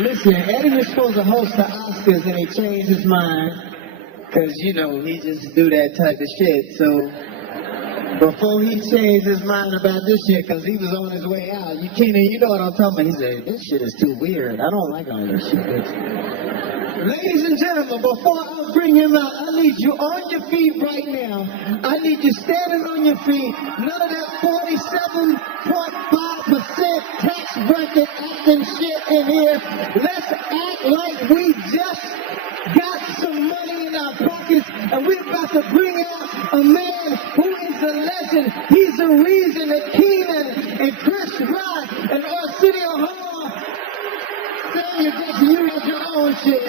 Listen, Eddie was supposed to host the Oscars and he changed his mind. Because, you know, he just do that type of shit. So, before he changed his mind about this shit, because he was on his way out, you know what I'm talking about. He said, this shit is too weird. I don't like all this shit. Ladies and gentlemen, before I bring him out, I need you on your feet right now. I need you standing on your feet. None of that 47.5% tax bracket acting shit in here. Let's act like we just got some money in our pockets and we're about to bring out a man who is a legend. He's the reason that Keenan and Chris Rock and Arsenio Hall, Samuel Jackson, you have your own shit.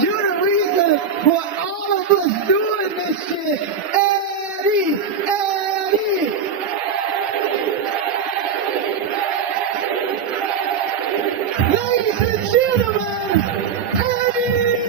You're the reason for all of us doing this shit. Eddie! Ladies and gentlemen, Eddie!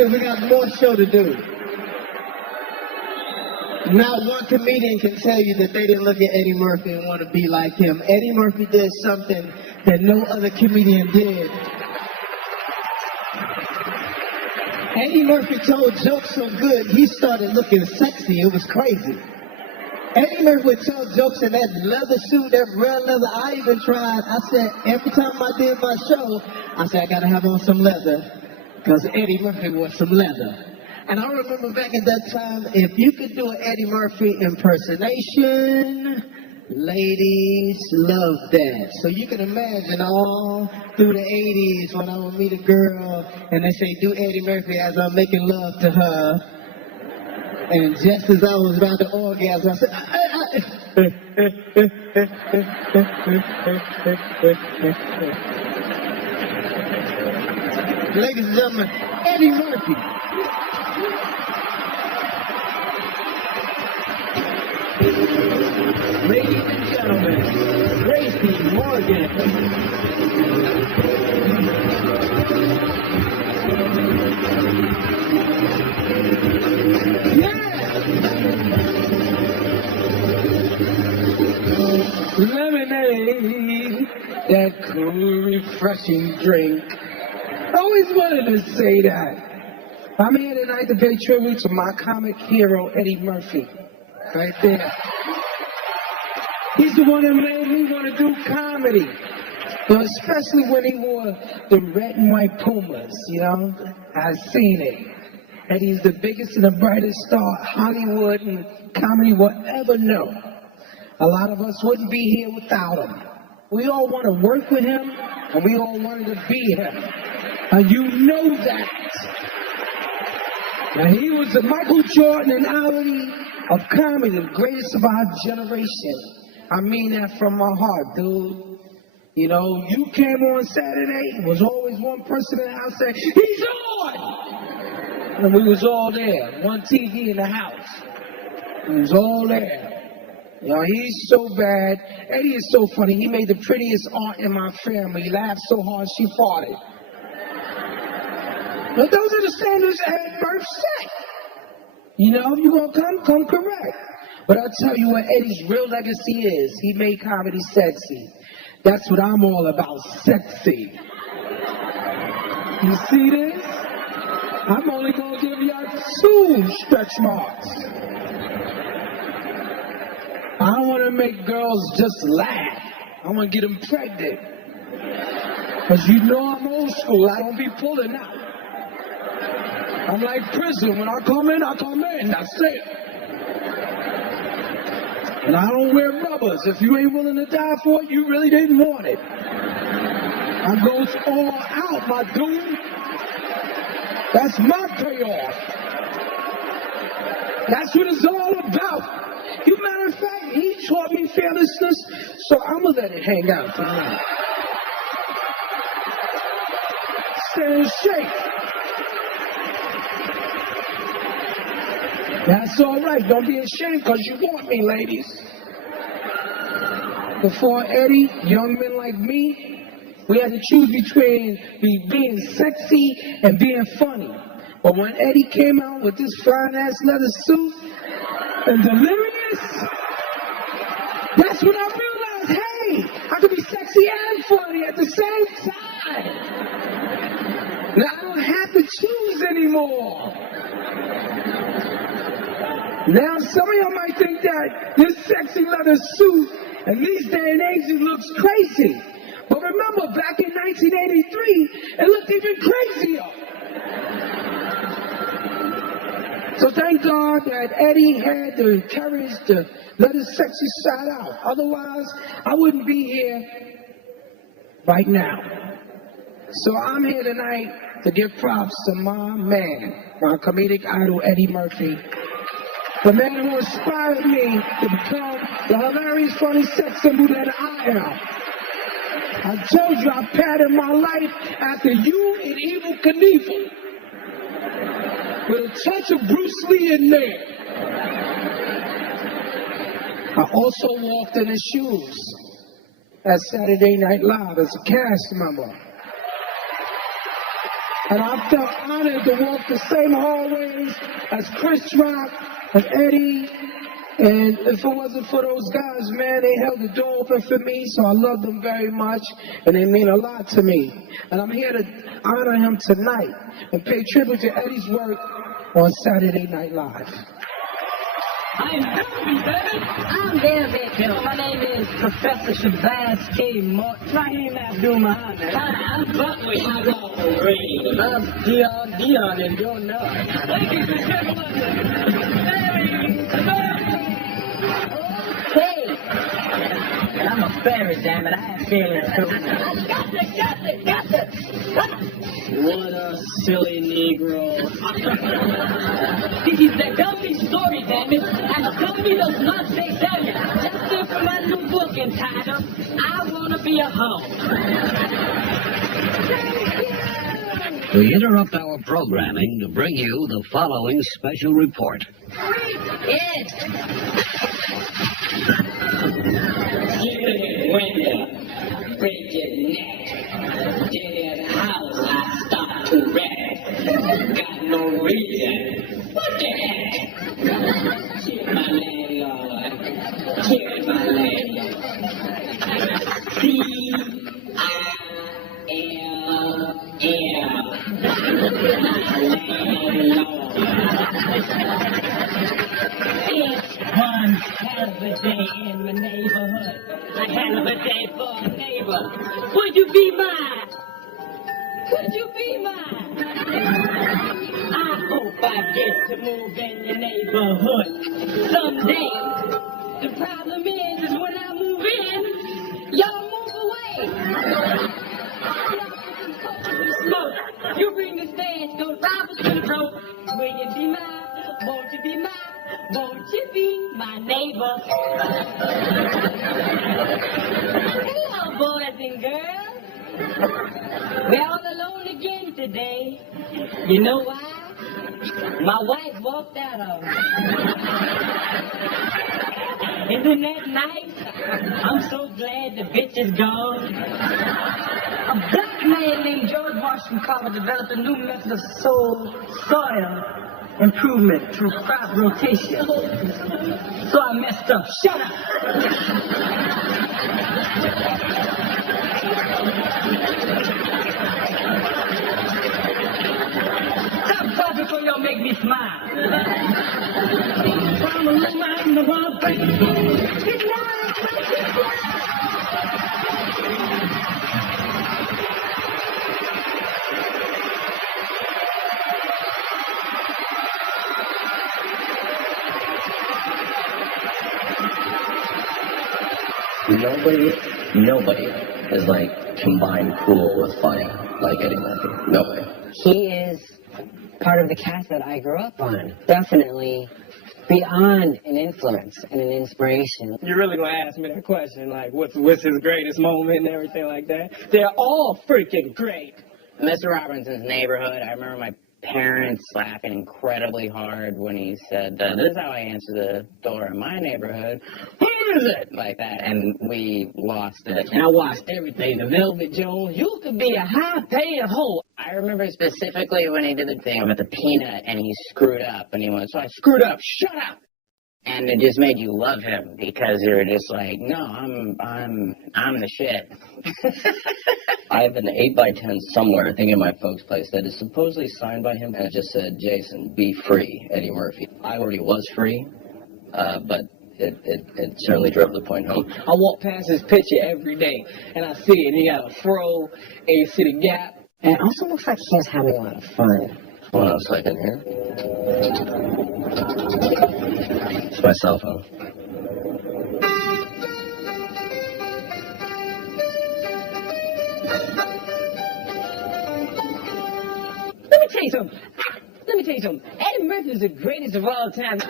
We got more show to do. Not one comedian can tell you that they didn't look at Eddie Murphy and want to be like him. Eddie Murphy did something that no other comedian did. Eddie Murphy told jokes so good, he started looking sexy. It was crazy. Eddie Murphy would tell jokes in that leather suit, that red leather. I even tried. I said, every time I did my show, I said, I got to have on some leather. Because Eddie Murphy wore some leather. And I remember back at that time, if you could do an Eddie Murphy impersonation, ladies loved that. So you can imagine all through the 80s when I would meet a girl and they say, do Eddie Murphy as I'm making love to her. And just as I was about to orgasm, I said, ladies and gentlemen, Eddie Murphy. Ladies and gentlemen, Gracie Morgan. Yeah! Lemonade, that cool, refreshing drink. I always wanted to say that. I'm here tonight to pay tribute to my comic hero, Eddie Murphy. Right there. He's the one that made me want to do comedy. But especially when he wore the red and white Pumas, you know? I've seen it. Eddie's the biggest and the brightest star Hollywood and comedy will ever know. A lot of us wouldn't be here without him. We all want to work with him, and we all wanted to be him. And you know that. Now he was the Michael Jordan and Ali of comedy, the greatest of our generation. I mean that from my heart, dude. You know, you came on Saturday, was always one person in the house saying, he's on! And we was all there, one TV in the house. We was all there. You know, he's so bad. Eddie is so funny. He made the prettiest aunt in my family. He laughed so hard she farted. But those are the standards at birth set. You know, if you're going to come correct. But I'll tell you what Eddie's real legacy is. He made comedy sexy. That's what I'm all about, sexy. You see this? I'm only going to give y'all 2 stretch marks. I don't want to make girls just laugh. I want to get them pregnant. Because you know I'm old school. I don't be pulling out. I'm like prison. When I come in, I come in. That's it. And I don't wear rubbers. If you ain't willing to die for it, you really didn't want it. I goes all out, my dude. That's my payoff. That's what it's all about. You matter of fact, he taught me fearlessness, so I'm gonna let it hang out tonight. Stand and shake. That's all right. Don't be ashamed because you want me, ladies. Before Eddie, young men like me, we had to choose between being sexy and being funny. But when Eddie came out with this fine-ass leather suit and delirious, that's when I realized, hey, I could be sexy and funny at the same time. Now I don't have to choose anymore. Now, some of y'all might think that this sexy leather suit in these day and age it looks crazy. But remember, back in 1983, it looked even crazier. So thank God that Eddie had the courage to let his sexy side out. Otherwise, I wouldn't be here right now. So I'm here tonight to give props to my man, my comedic idol, Eddie Murphy. The man who inspired me to become the hilarious, funny sex symbol that I am. I told you I patterned my life after you and Evel Knievel. With a touch of Bruce Lee in there. I also walked in his shoes at Saturday Night Live as a cast member. And I felt honored to walk the same hallways as Chris Rock and Eddie, and if it wasn't for those guys, man, they held the door open for me, so I love them very much, and they mean a lot to me. And I'm here to honor him tonight and pay tribute to Eddie's work on Saturday Night Live. I'm there, baby. My name is Professor Shabazz K. Morton. Rahim Abdul-Muhammad. I'm Buckley. I'm Dion, and you're not. Ladies and gentlemen, okay. I'm a fairy, damn it. I have feelings, too. Got it. What a silly Negro. This is the Gumby story, damn it. And Gumby does not say damn it. Just in from my new book entitled, I Wanna Be a Hoe. We interrupt our programming to bring you the following special report. Yes. Window, break your neck. Dead house, I start to wreck. Got no reason. What the heck? Kill my landlord. Kill my landlord. It's one hell of a day in my neighborhood. A hell of a day for a neighbor. Would you be mine? Would you be mine? I hope I get to move in your neighborhood someday. The problem is when I move in, y'all move away. Smoke. You bring the stand, go robbers to the road. Will you be mine? Won't you be mine? Won't you be my neighbor? Hello, boys nothing, girl. We're all alone again today. You know why? My wife walked out of me. Isn't that nice? I'm so glad the bitch is gone. A black man named George Washington Carver developed a new method of soil improvement through crop rotation. So I messed up. Shut up! Stop talking before y'all make me smile. I'm a little man in the wild place. Good night. Nobody is like combined cool with funny like Eddie Murphy. Nobody. He is part of the cast that I grew up on. Definitely beyond an influence and an inspiration. You're really going to ask me that question, like, what's his greatest moment and everything like that? They're all freaking great. Mr. Robinson's Neighborhood, I remember my parents laughing incredibly hard when he said, this is how I answer the door in my neighborhood. Who is it? Like that, and we lost it. And I watched everything. The Velvet Jones, you could be a high-paying hoe. I remember specifically when he did the thing about the peanut, and he screwed up, and he went, so I screwed up, shut up! And it just made you love him, because you were just like, no, I'm the shit. I have an 8x10 somewhere, I think in my folks' place, that is supposedly signed by him, and it just said, Jason, be free, Eddie Murphy. I already was free, but it certainly drove the point home. I walk past his picture every day, and I see it. He got a fro, and you see the gap. And it also looks like he's having a lot of fun. Hold on a second here. It's my cell phone. Let me tell you something. Eddie Murphy is the greatest of all time.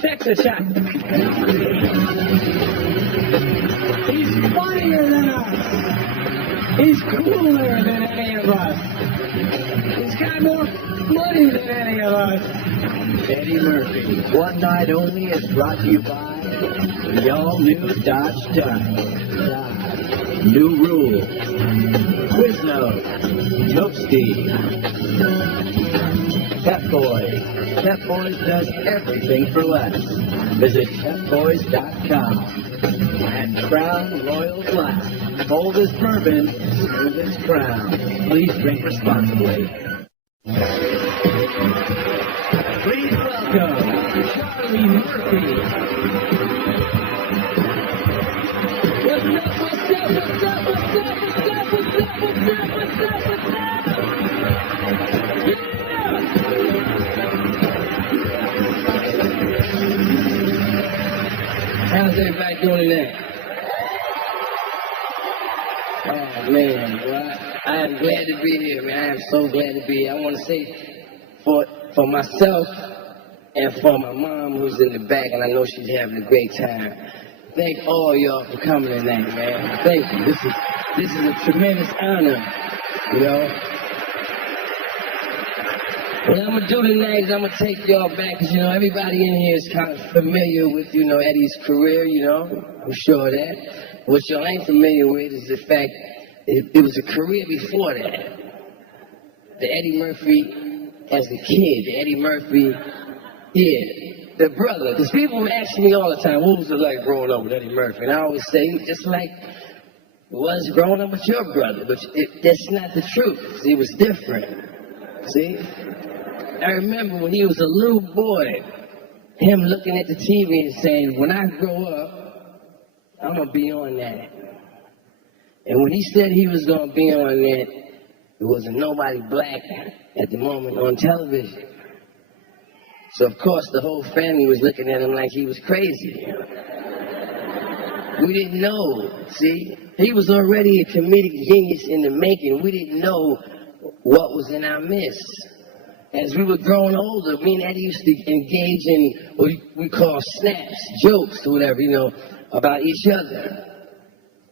Sex shot. He's funnier than us. He's cooler than any of us. He's got more money than any of us. Eddie Murphy, One Night Only is brought to you by the all-new Dodge Dodge. New Rule, Quiznos, Toasty, Pep Boys. Pep Boys does everything for less. Visit PepBoys.com. And Crown Royal Black. Bold as bourbon, smooth as Crown. Please drink responsibly. Please welcome Charlie Murphy. How's everybody doing tonight? Oh man, well, I am glad to be here, man. I am so glad to be here. I want to say for myself and for my mom who's in the back, and I know she's having a great time. Thank all y'all for coming tonight, man. Thank you. This is a tremendous honor, you know. What I'm going to do tonight is I'm going to take y'all back, because, you know, everybody in here is kind of familiar with, you know, Eddie's career, you know. I'm sure of that. What y'all ain't familiar with is the fact it was a career before that. The Eddie Murphy as a kid, the Eddie Murphy, the brother. Because people ask me all the time, what was it like growing up with Eddie Murphy? And I always say, just like it was growing up with your brother. But that's not the truth. See, it was different. See? I remember when he was a little boy, him looking at the TV and saying, when I grow up, I'm going to be on that. And when he said he was going to be on that, there wasn't nobody black at the moment on television. So, of course, the whole family was looking at him like he was crazy. We didn't know, see? He was already a comedic genius in the making. We didn't know what was in our midst. as we were growing older, me and Eddie used to engage in what we call snaps, jokes, or whatever, about each other.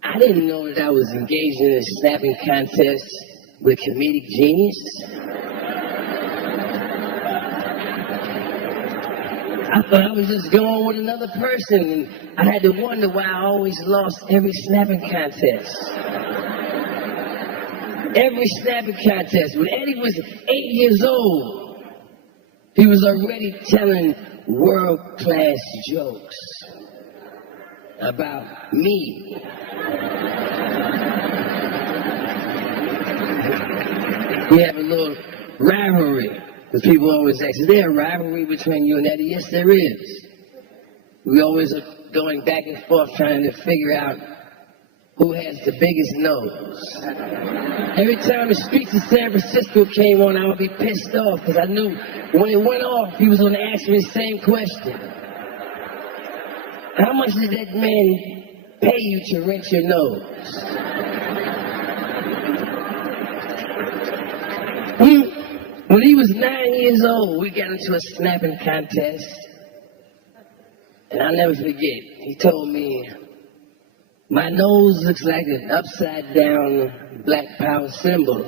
I didn't know that I was engaged in a snapping contest with comedic genius. I thought I was just going with another person, and I had to wonder why I always lost every snapping contest. Every snapping contest. When Eddie was 8 years old, he was already telling world-class jokes about me. We have a little rivalry. Because people always ask, is there a rivalry between you and Eddie? Yes, there is. We always are going back and forth trying to figure out who has the biggest nose. Every time the streets of San Francisco came on, I would be pissed off because I knew when it went off, he was going to ask me the same question. How much did that man pay you to rent your nose? When he was 9 years old, we got into a snapping contest. And I'll never forget, he told me, my nose looks like an upside down black power symbol.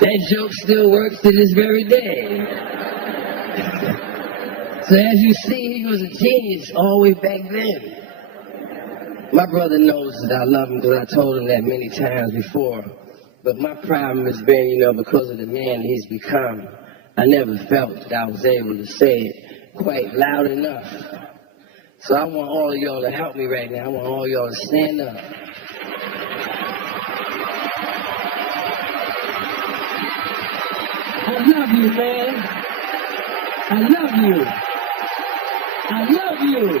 That joke still works to this very day. So as you see, he was a genius all the way back then. My brother knows that I love him because I told him that many times before. But my problem has been, because of the man he's become, I never felt that I was able to say it quite loud enough. So I want all of y'all to help me right now. I want all of y'all to stand up. I love you, man. I love you. I love you.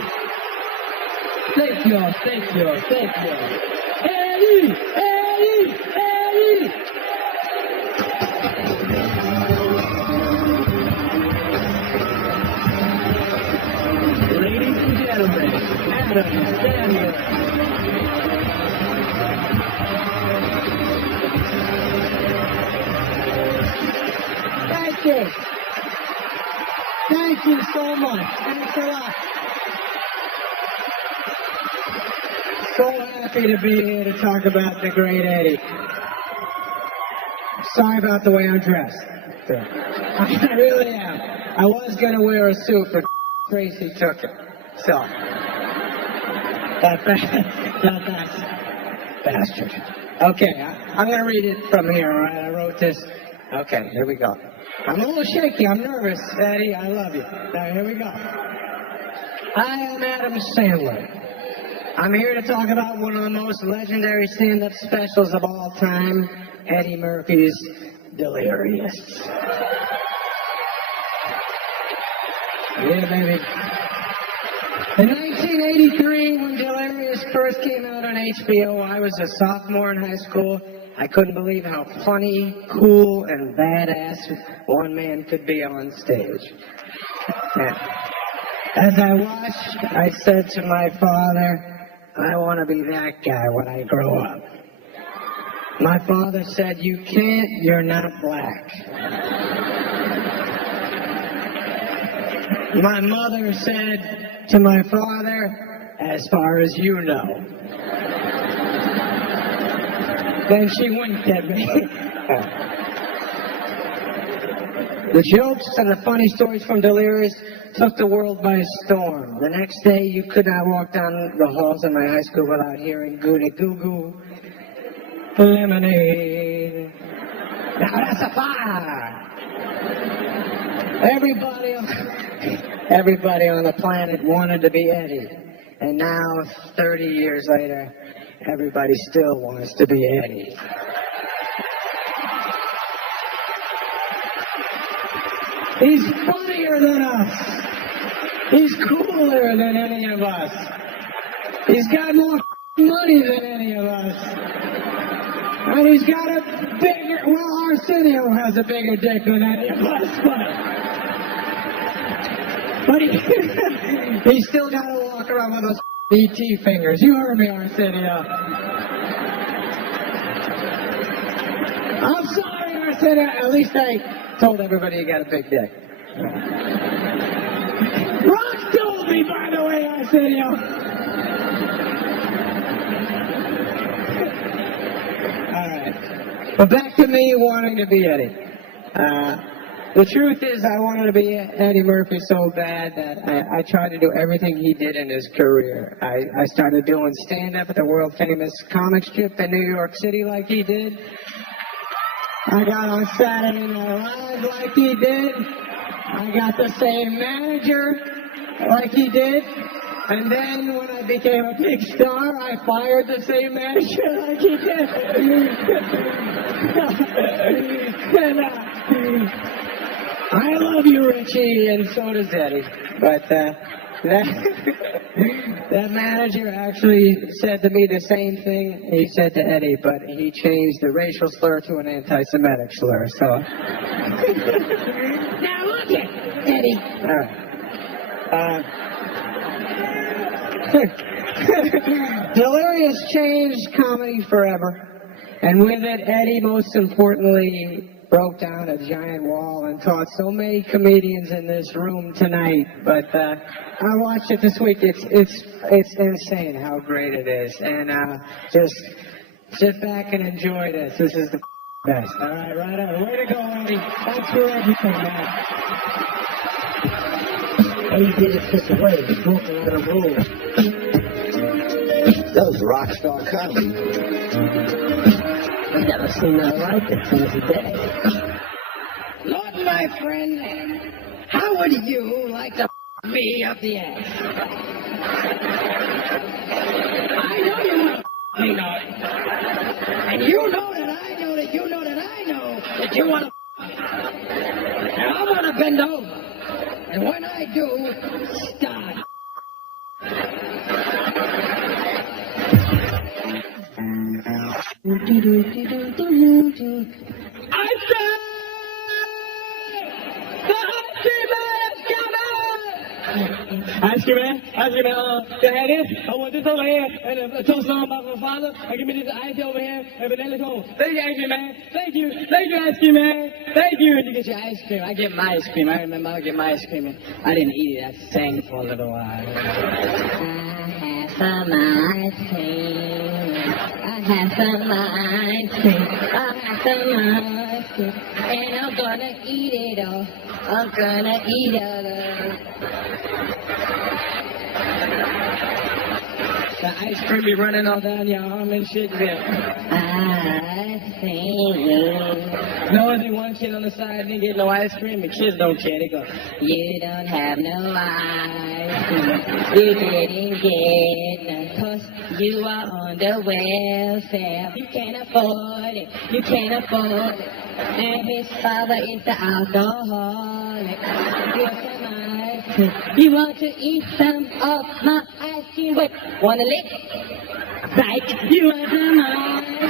Thank y'all, thank y'all, thank y'all. Eddie! Eddie! Eddie! Ladies and gentlemen, Adam Sandler. Thank you. Thank you so much. Thanks a lot. So happy to be here to talk about the great Eddie. Sorry about the way I'm dressed. I really am. I was going to wear a suit, but Tracy took it. So, that bastard. Okay, I'm going to read it from here, all right? I wrote this. Okay, here we go. I'm a little shaky. I'm nervous, Eddie. I love you. Now, here we go. I am Adam Sandler. I'm here to talk about one of the most legendary stand-up specials of all time, Eddie Murphy's Delirious. Yeah, baby. In 1983, when Delirious first came out on HBO, I was a sophomore in high school. I couldn't believe how funny, cool, and badass one man could be on stage. As I watched, I said to my father, I want to be that guy when I grow up. My father said, you can't, you're not black. My mother said to my father, as far as you know. Then she winked at me. The jokes and the funny stories from Delirious took the world by storm. The next day, you could not walk down the halls of my high school without hearing Goody Goo Goo, Lemonade. Now that's a fire. Everybody on the planet wanted to be Eddie. And now, 30 years later, everybody still wants to be Eddie. He's funnier than us. He's cooler than any of us. He's got more money than any of us. And he's got a bigger, well, Arsenio has a bigger dick than any of us, but he still got to walk around with those BT fingers. You heard me, Arsenio. I'm sorry, Arsenio. At least I told everybody you got a big dick. Rock told me, by the way, Arsenio. All right. But back to me wanting to be Eddie. The truth is, I wanted to be Eddie Murphy so bad that I tried to do everything he did in his career. I started doing stand-up at the world-famous comic strip in New York City like he did. I got on Saturday Night Live like he did. I got the same manager like he did. And then when I became a big star, I fired the same manager like he did. And, I love you, Richie, and so does Eddie. But that manager actually said to me the same thing he said to Eddie, but he changed the racial slur to an anti-Semitic slur. So now look at Eddie. All right. Delirious changed comedy forever, and with it, Eddie, most importantly, broke down a giant wall and taught so many comedians in this room tonight. But I watched it this week. It's insane how great it is. And just sit back and enjoy this. This is the best. All right, right on. Way to go, Eddie. Thanks for everything, man. Eddie did it just away. He broke a lot of rules. That was rock star comedy. I've never seen nothing like it since the day. Lord, my friend, how would you like to me up the ass? I know you want to me, Naughty. And you know that I know that you know that I know that you want to. And I'm going to bend over. And when I do, start. I said, the ice cream man, the head is, I want this over here, and a toast on by my father, and give me this ice over here, and vanilla cone. Thank you, ice cream man. Thank you, ice cream man. Thank you. And you get your ice cream. I get my ice cream. I remember I get my ice cream, and I didn't eat it. I sang for a little while. I have some ice cream. I have some ice cream. I have some ice cream. And I'm gonna eat it all. I'm gonna eat it all. The ice cream be running all down your arm and shit. Yeah. I think. No, only one kid on the side didn't get no ice cream. The kids don't care. They go, You don't have no ice cream. You didn't get none 'cause you are on the welfare. You can't afford it. You can't afford it. And his father is the alcoholic. Here's some ice cream. You want to eat some of my ice cream? Wait, wanna lick? Right. You want some ice cream?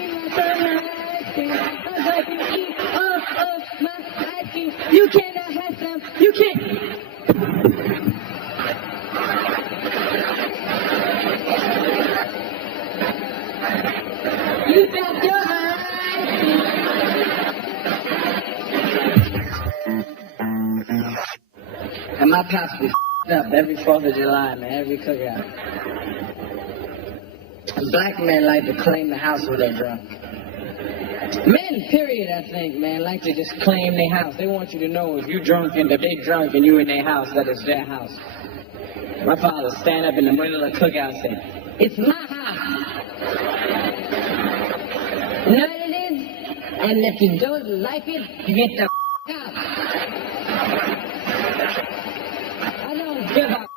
You want some ice cream? I'm going to eat all of my ice cream. You cannot have some. You can't. You got your ice cream. and my pops be up every 4th of July, man, every cookout. Black men like to claim the house when they're drunk. Men, period, I think, man, like to just claim their house. They want you to know if you're drunk and if they drunk and you in their house, that it's their house. My father stand up in the middle of the cookout and say, "It's my house." You know what it is? And if you don't like it, you get the out. I don't give a.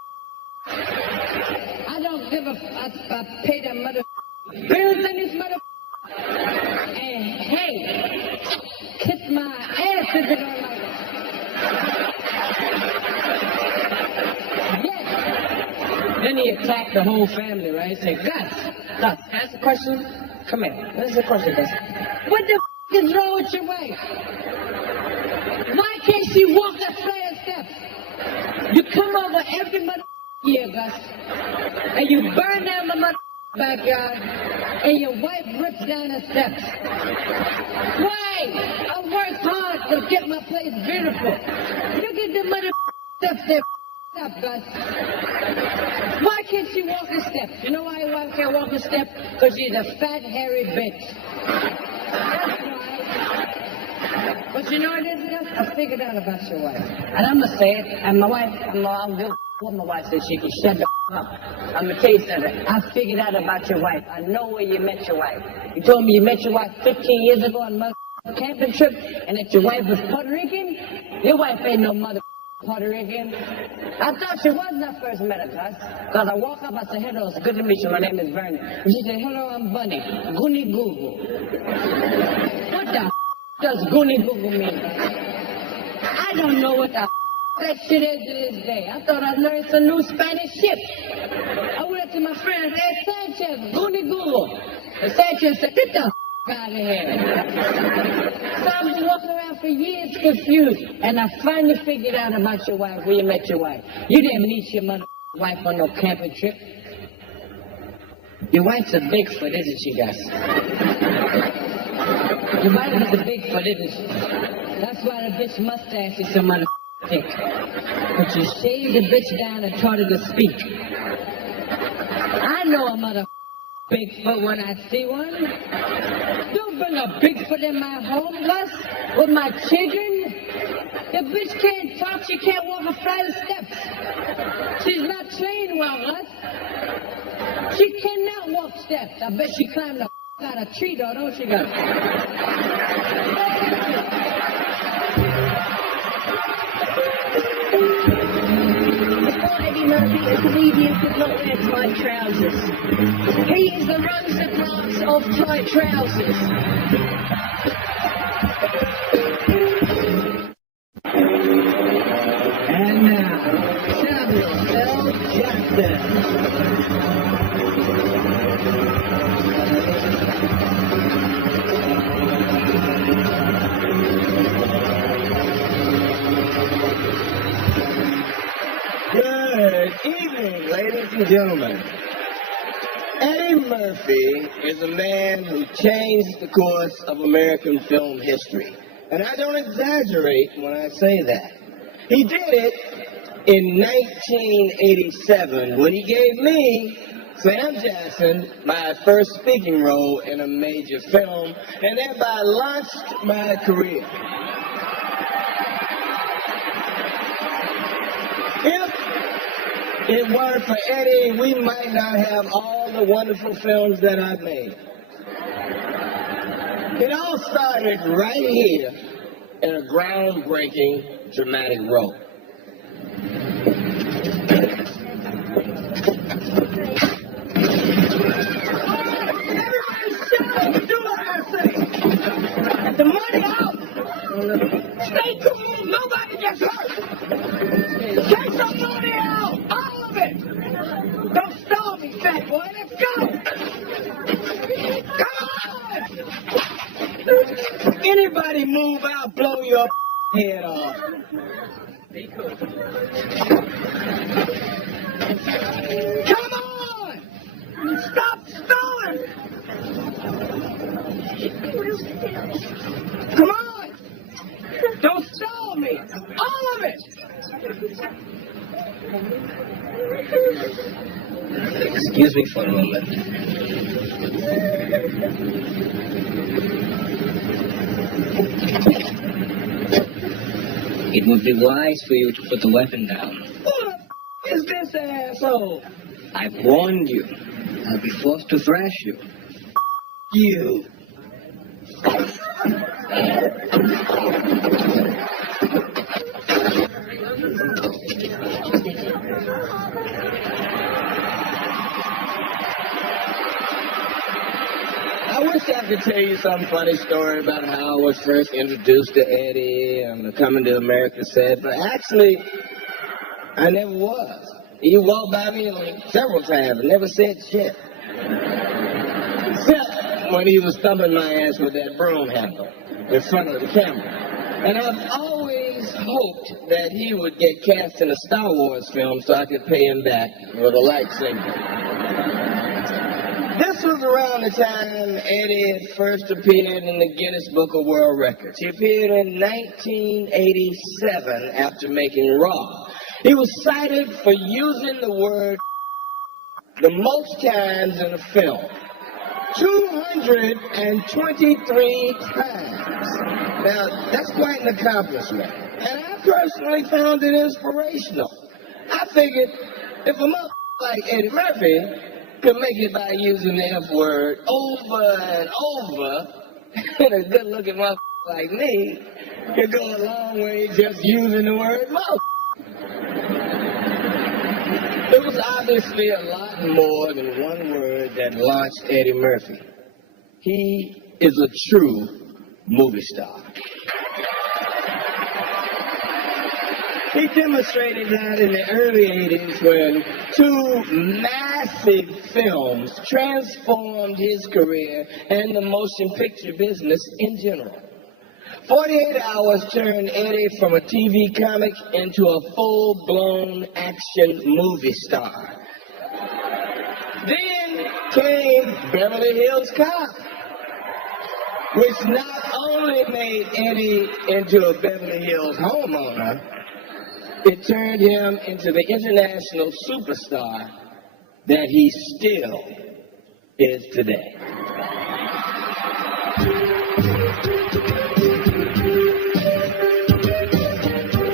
I don't give a. I pay the mother bills in this mother. And hey, kiss my ass if you don't like it. Yes. Then he attacked the whole family, right? Say, Gus, ask the question. Come here. What is the question, Gus? What the is wrong with your wife? Why can't she walk a flat step? You come over every mother year, Gus. And you burn down the mother backyard, and your wife rips down the steps. Why? I worked hard to get my place beautiful. Look at the mother steps there. Up, Gus. Why can't she walk a step? You know why your wife can't walk a step? Because she's a fat, hairy bitch. That's why. But you know what it is, Gus? I figured out about your wife. And I'm going to say it, and my wife, I'll give what my wife said. She can shut the up. I'm going to tell you something. I figured out about your wife. I know where you met your wife. You told me you met your wife 15 years ago on a camping trip, and that your wife was Puerto Rican? Your wife ain't no mother Puerto Rican. I thought she was when I first met her, Gus. Because I walk up, I said, hello, it's good to meet you. My name is Vernon. And she said, hello, I'm Bunny. Goonie Google. What the does Goonie Google mean? I don't know what the that shit is to this day. I thought I learned some new Spanish shit. I went up to my friend and said, Sanchez, Goonie Google. And Sanchez said, get the out of here. So I was walking around for years confused, and I finally figured out about your wife, where you met your wife. You didn't meet your mother wife on no camping trip. Your wife's a Bigfoot, isn't she, Gus? Your wife is a Bigfoot, isn't she? That's why the bitch mustache is so mother thick. But you shaved the bitch down and taught her to speak. I know a mother Bigfoot when I see one. Don't bring a Bigfoot in my home, Gus, with my children. The bitch can't talk, she can't walk a flight of steps. She's not trained well, Gus. She cannot walk steps. I bet she climbed the out of a tree, though, don't she, Gus? Before Eddie Murphy, a comedian could not wear tight trousers. He is the Rosa Parks of tight trousers. And now, Samuel L. Jackson. Good evening, ladies and gentlemen. Eddie Murphy is a man who changed the course of American film history. And I don't exaggerate when I say that. He did it in 1987 when he gave me, Sam Jackson, my first speaking role in a major film, and thereby launched my career. If it weren't for Eddie, we might not have all the wonderful films that I've made. It all started right here in a groundbreaking dramatic role. Everybody shut up and do what I say. The money out. Stay cool. Nobody gets hurt. Take the money out. All of it. Don't stall me, fat boy. Let's go. Come on. Anybody move out, blow your head off. Be cool. Come on. Stop stalling. Come on. Don't stall me. All of it. Excuse me for a moment. It would be wise for you to put the weapon down. Who the is this asshole? I've warned you. I'll be forced to thrash you. You. I wish I could tell you some funny story about how I was first introduced to Eddie and the Coming to America set, but actually, I never was. He walked by me several times and never said shit. Except when he was thumping my ass with that broom handle in front of the camera. And I've always just hoped that he would get cast in a Star Wars film so I could pay him back with a lightsaber. This was around the time Eddie had first appeared in the Guinness Book of World Records. He appeared in 1987 after making Raw. He was cited for using the word the most times in a film. 223 times. Now, that's quite an accomplishment. And I personally found it inspirational. I figured if a motherfucker like Eddie Murphy could make it by using the F word over and over, and a good-looking motherfucker like me could go a long way just using the word motherfucker. It was obviously a lot more than one word that launched Eddie Murphy. He is a true movie star. He demonstrated that in the early 80s when two massive films transformed his career and the motion picture business in general. 48 Hours turned Eddie from a TV comic into a full-blown action movie star. Then came Beverly Hills Cop, which not only made Eddie into a Beverly Hills homeowner, it turned him into the international superstar that he still is today.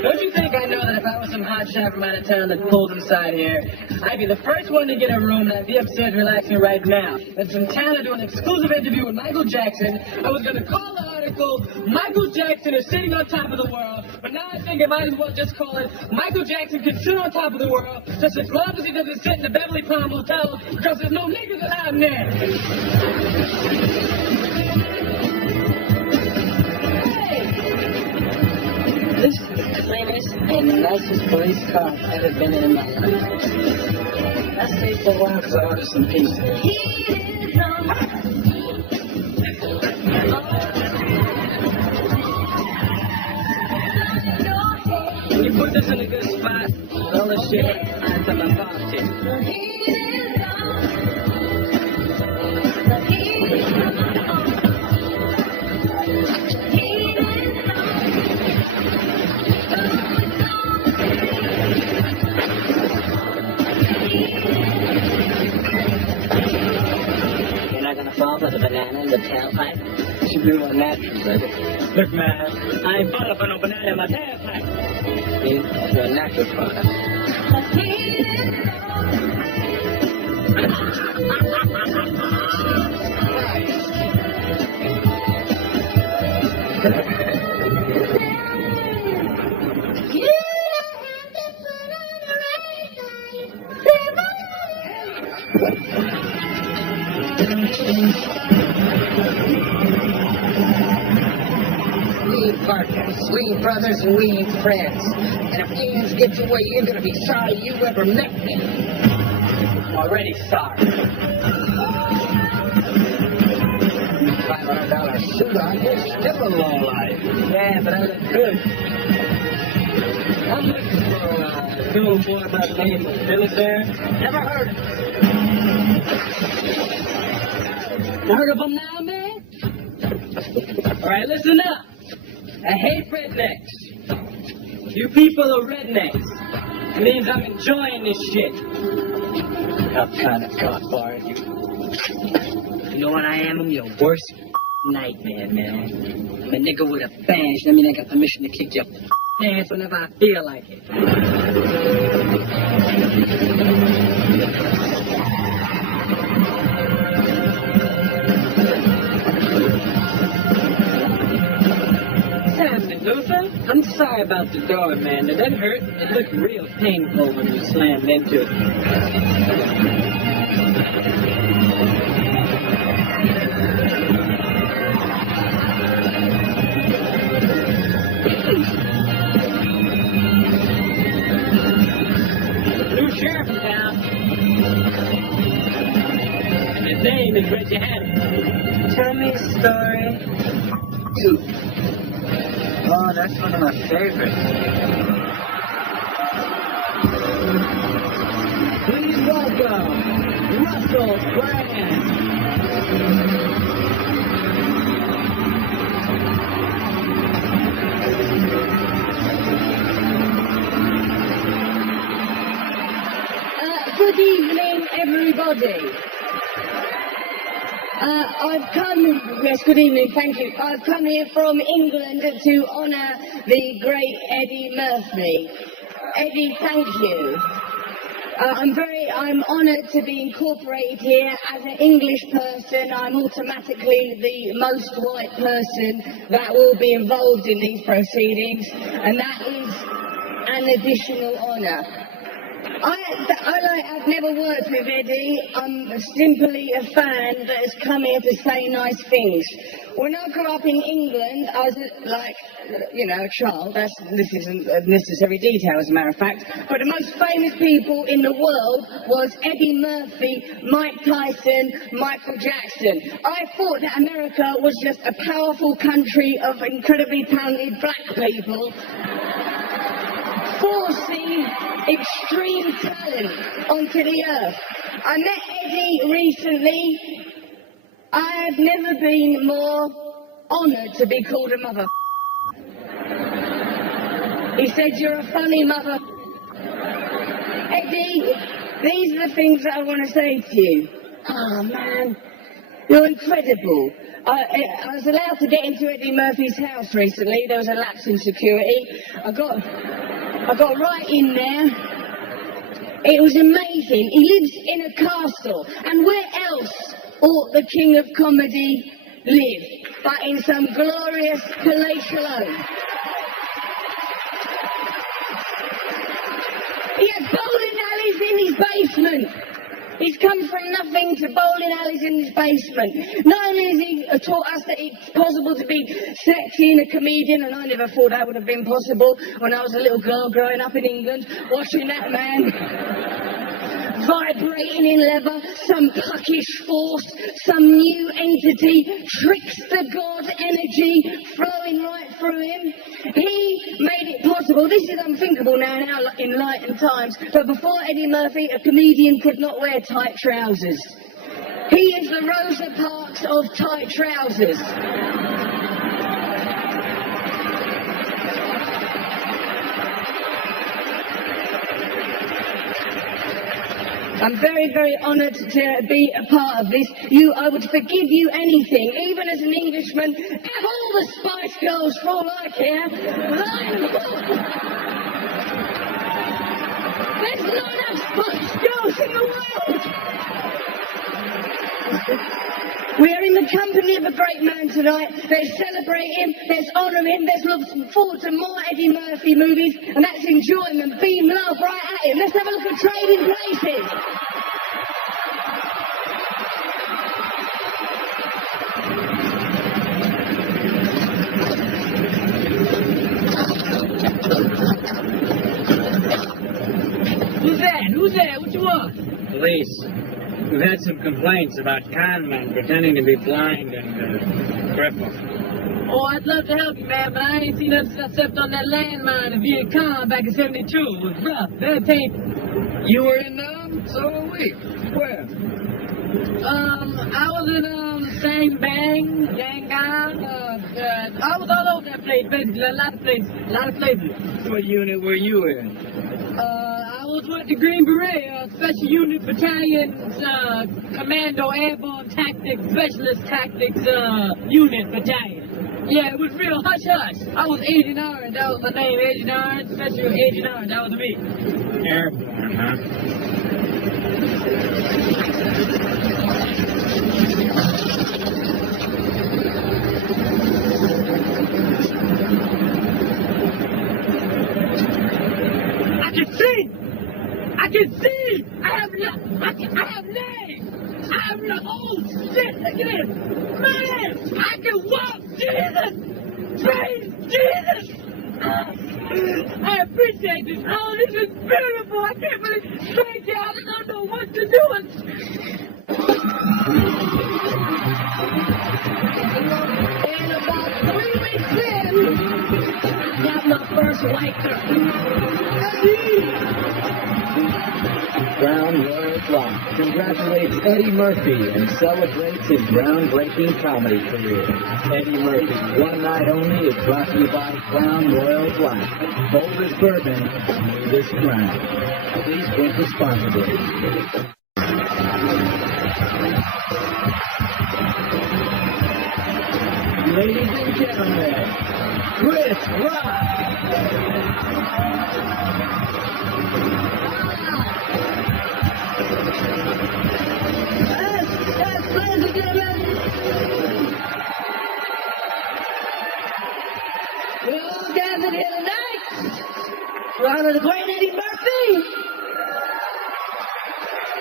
Don't you think I know that if I was some hotshot from out of town that pulled inside here, I'd be the first one to get a room and I'd be upstairs relaxing right now. There's some talent doing an exclusive interview with Michael Jackson. I was going to call the article, Michael Jackson is sitting on top of the world, but now I think I might as well just call it, Michael Jackson can sit on top of the world just as long as he doesn't sit in the Beverly Palm Hotel because there's no niggas allowed in there. This is the cleanest and nicest police car I've ever been in my life. I stayed for a while because I ordered some pizza. When you put this in a good spot, all the shit adds up my pocket. Fall for the banana in the tailpipe. Should be more natural, baby. Look, man, I ain't falling for no banana in my tailpipe. You're a natural product. We ain't partners, we ain't brothers, and we ain't friends. And if things get your way, you're gonna be sorry you ever met me. Already sorry. $500 suit on, you're still a lowlife. Yeah, but I look good. I'm looking for a little boy by the name of Billy Bear. Never heard of him. You heard of him now, man? All right, listen up. I hate rednecks. You people are rednecks. It means I'm enjoying this shit. What kind of cock are you? You know what I am? I'm your worst nightmare, man. I'm a nigga with a badge. That means I got permission to kick your ass whenever I feel like it. I'm sorry about the door, man. Did that hurt? It looked real painful when you slammed into it. New sheriff in town. And his name is Reggie Hannon. Tell me a story. Oh, that's one of my favorites. Please welcome Russell Brand. Good evening, everybody. Yes, good evening, thank you. I've come here from England to honour the great Eddie Murphy. Eddie, thank you. I'm honoured to be incorporated here. As an English person, I'm automatically the most white person that will be involved in these proceedings, and that is an additional honour. I've never worked with Eddie. I'm simply a fan that has come here to say nice things. When I grew up in England, I was a child. This isn't a necessary detail, as a matter of fact. But the most famous people in the world was Eddie Murphy, Mike Tyson, Michael Jackson. I thought that America was just a powerful country of incredibly talented black people forcing extreme talent onto the earth. I met Eddie recently. I've never been more honoured to be called a mother. He said, "You're a funny mother." Eddie, these are the things that I want to say to you. Oh man, you're incredible. I was allowed to get into Eddie Murphy's house recently. There was a lapse in security. I got right in there. It was amazing. He lives in a castle. And where else ought the king of comedy live but in some glorious palatial home? He had bowling alleys in his basement. He's come from nothing to bowling alleys in his basement. Not only has he taught us that it's possible to be sexy and a comedian, and I never thought that would have been possible when I was a little girl growing up in England, watching that man vibrating in leather, some puckish force, some new entity, trickster god energy flowing right through him. He made it possible. This is unthinkable now in enlightened times, but before Eddie Murphy, a comedian could not wear tight trousers. He is the Rosa Parks of tight trousers. I'm very, very honoured to be a part of this. I would forgive you anything, even as an Englishman. Have all the Spice Girls, for all I care. There's not enough Spice Girls in the world. We are in the company of a great man tonight. Let's celebrate him, let's honour him, let's look forward to more Eddie Murphy movies, and that's enjoyment, beam love right at him. Let's have a look at Trading Places. Who's that? Who's that? What you want? Police. We've had some complaints about con men pretending to be blind and crippled. Oh, I'd love to help you, man, but I ain't seen nothing since I stepped on that landmine in Viet Cong back in '72. It was rough, very painful. You were in so were we. Where? I was in Sang Bang, Yangon. I was all over that place, basically, a lot of places. What unit were you in? I was with the Green Beret, Special Unit Battalion's Commando Airborne Tactics, Specialist Tactics Unit Battalion. Yeah, it was real hush-hush. I was Agent Orange, that was my name, Agent Orange, Special Agent Orange, that was me. Airborne, huh? I can see! I have legs! I have the whole shit! Look at this! Man! I can walk! Jesus! Praise Jesus! I appreciate this! Oh, this is beautiful! I can't believe... Thank you! I don't know what to do! And about 3 weeks in... first white girl. Crown Royal Block congratulates Eddie Murphy and celebrates his groundbreaking comedy career. Eddie Murphy, One Night Only is brought to you by Crown Royal Black, boldest bourbon, smoothest crown. Please drink responsibly. Ladies and gentlemen, Chris Rock. Yes, ladies and gentlemen. We're all gathered here tonight to honor the great Eddie Murphy.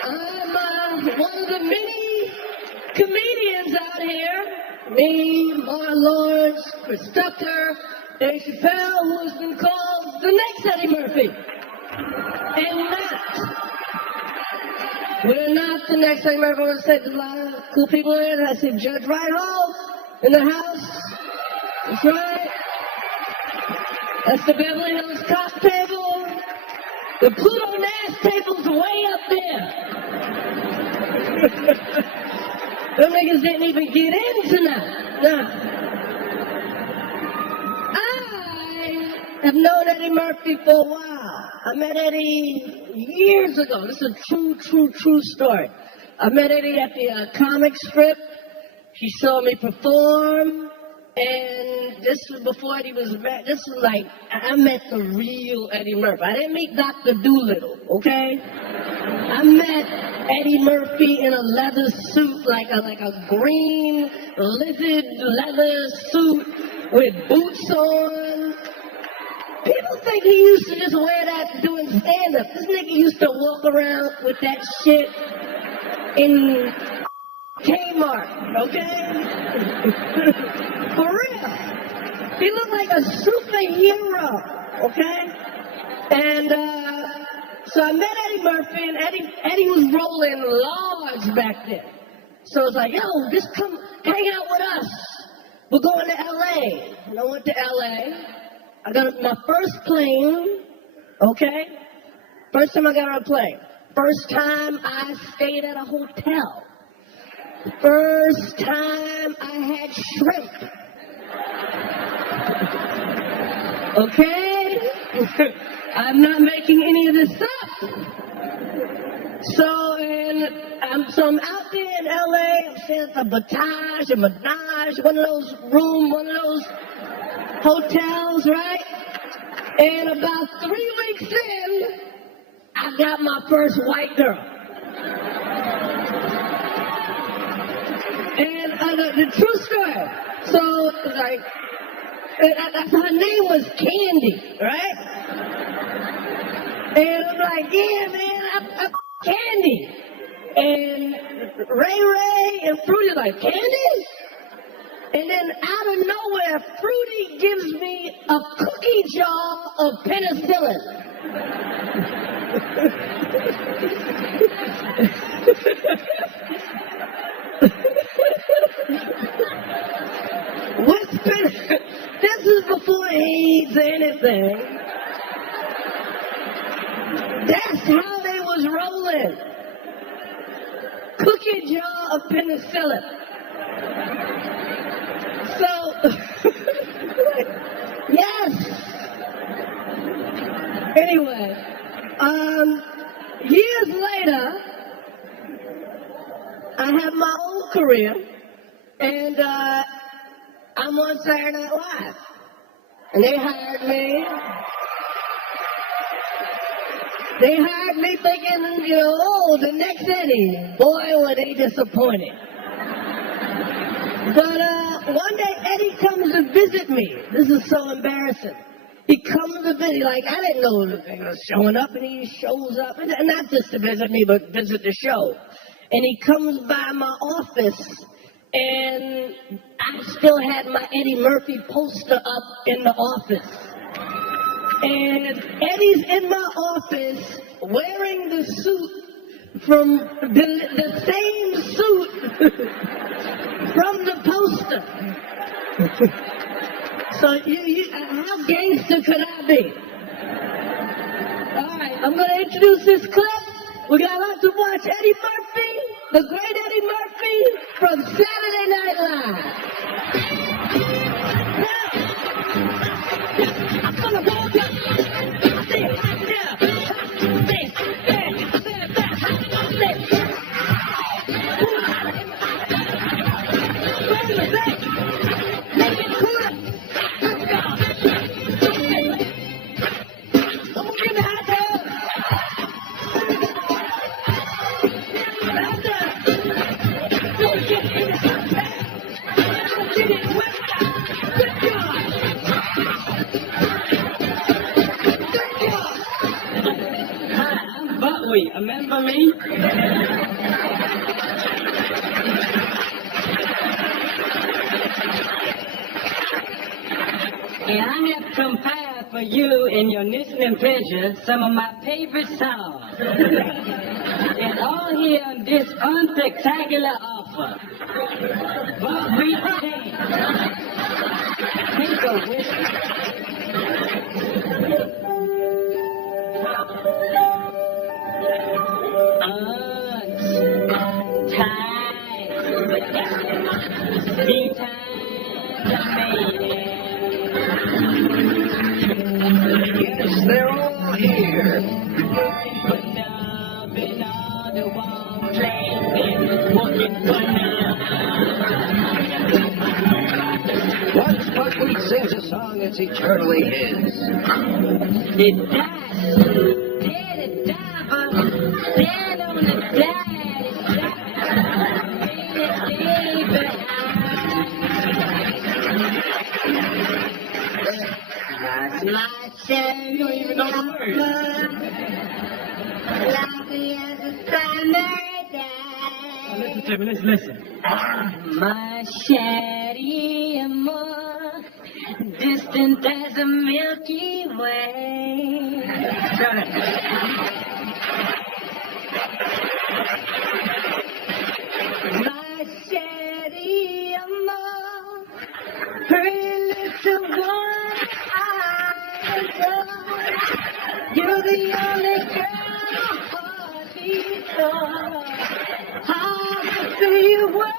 I'm one of the many comedians out here. Me, Martin Lawrence, Chris Tucker, Dave Chappelle, who has been called the next Eddie Murphy. And we're not the next Eddie Murphy. I want to say there's a lot of cool people in it. I see Judge Reinhold in the house. That's right. That's the Beverly Hills Cop table. The Pluto Nash table's way up there. Them niggas didn't even get in tonight. Nah. I have known Eddie Murphy for a while. I met Eddie years ago. This is a true story. I met Eddie at the comic strip. He saw me perform. And this was before Eddie was met. This was like, I met the real Eddie Murphy. I didn't meet Dr. Doolittle, okay? I met Eddie Murphy in a leather suit, like a green, livid leather suit with boots on. People think he used to just wear that doing stand-up. This nigga used to walk around with that shit in Kmart, okay? For real. He looked like a superhero, okay? And so I met Eddie Murphy, and Eddie was rolling large back then. So I was like, yo, just come hang out with us. We're going to L.A. And I went to L.A. I got my first plane, okay? First time I got on a plane. First time I stayed at a hotel. First time I had shrimp. Okay? I'm not making any of this up. So I'm out there in LA, I'm staying at the Menage, one of those hotels, right? And about 3 weeks in, I got my first white girl. And the true story. So, like, her name was Candy, right? And I'm like, yeah, man, I'm Candy. And Ray and Fruity like, Candy? And then out of nowhere, Fruity gives me a cookie jar of penicillin. This is before AIDS or anything. That's how they was rolling. Cookie jar of penicillin. So, yes. Anyway, years later, I have my own career, and I'm on Saturday Night Live. And they hired me. They hired me thinking, the next Eddie. Boy, were they disappointed. But one day, Eddie comes to visit me. This is so embarrassing. He comes to visit, like, I didn't know he was showing up, and he shows up. And not just to visit me, but visit the show. And he comes by my office, and I still had my Eddie Murphy poster up in the office. And Eddie's in my office wearing the suit from the same suit from the poster. So how gangster could I be? All right, I'm going to introduce this clip. We got lots to watch Eddie Murphy, the great Eddie Murphy from Saturday Night Live. Now, I'm going to walk up. Remember me? And I have compiled for you in your listening pleasure some of my favorite songs. It's all here on this unspectacular offer. But we can take a whiskey. Yes, they're all here. Once Buckwheat sings a song, it's eternally his. It dies, dead it dies, but dead on the my share, you don't even know the words. Listen to me, listen. My shady more distant as a Milky Way. My shady more pretty little one. You're the only girl before I see you were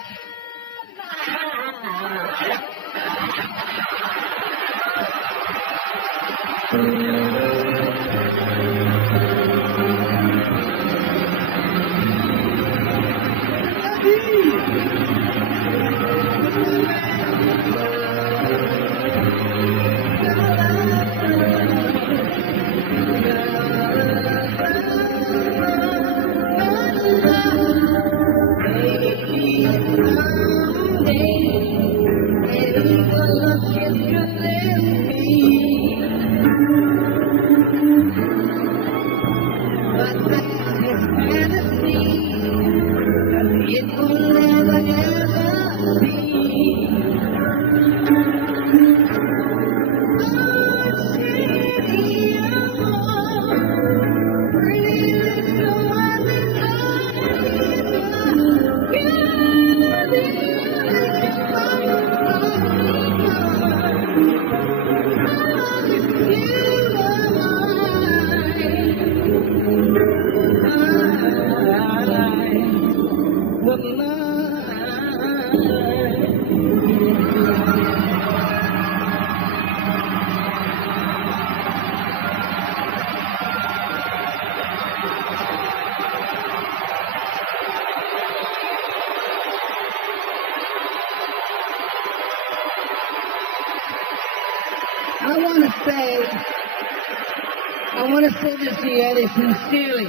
I want to say this to you, Eddie, sincerely.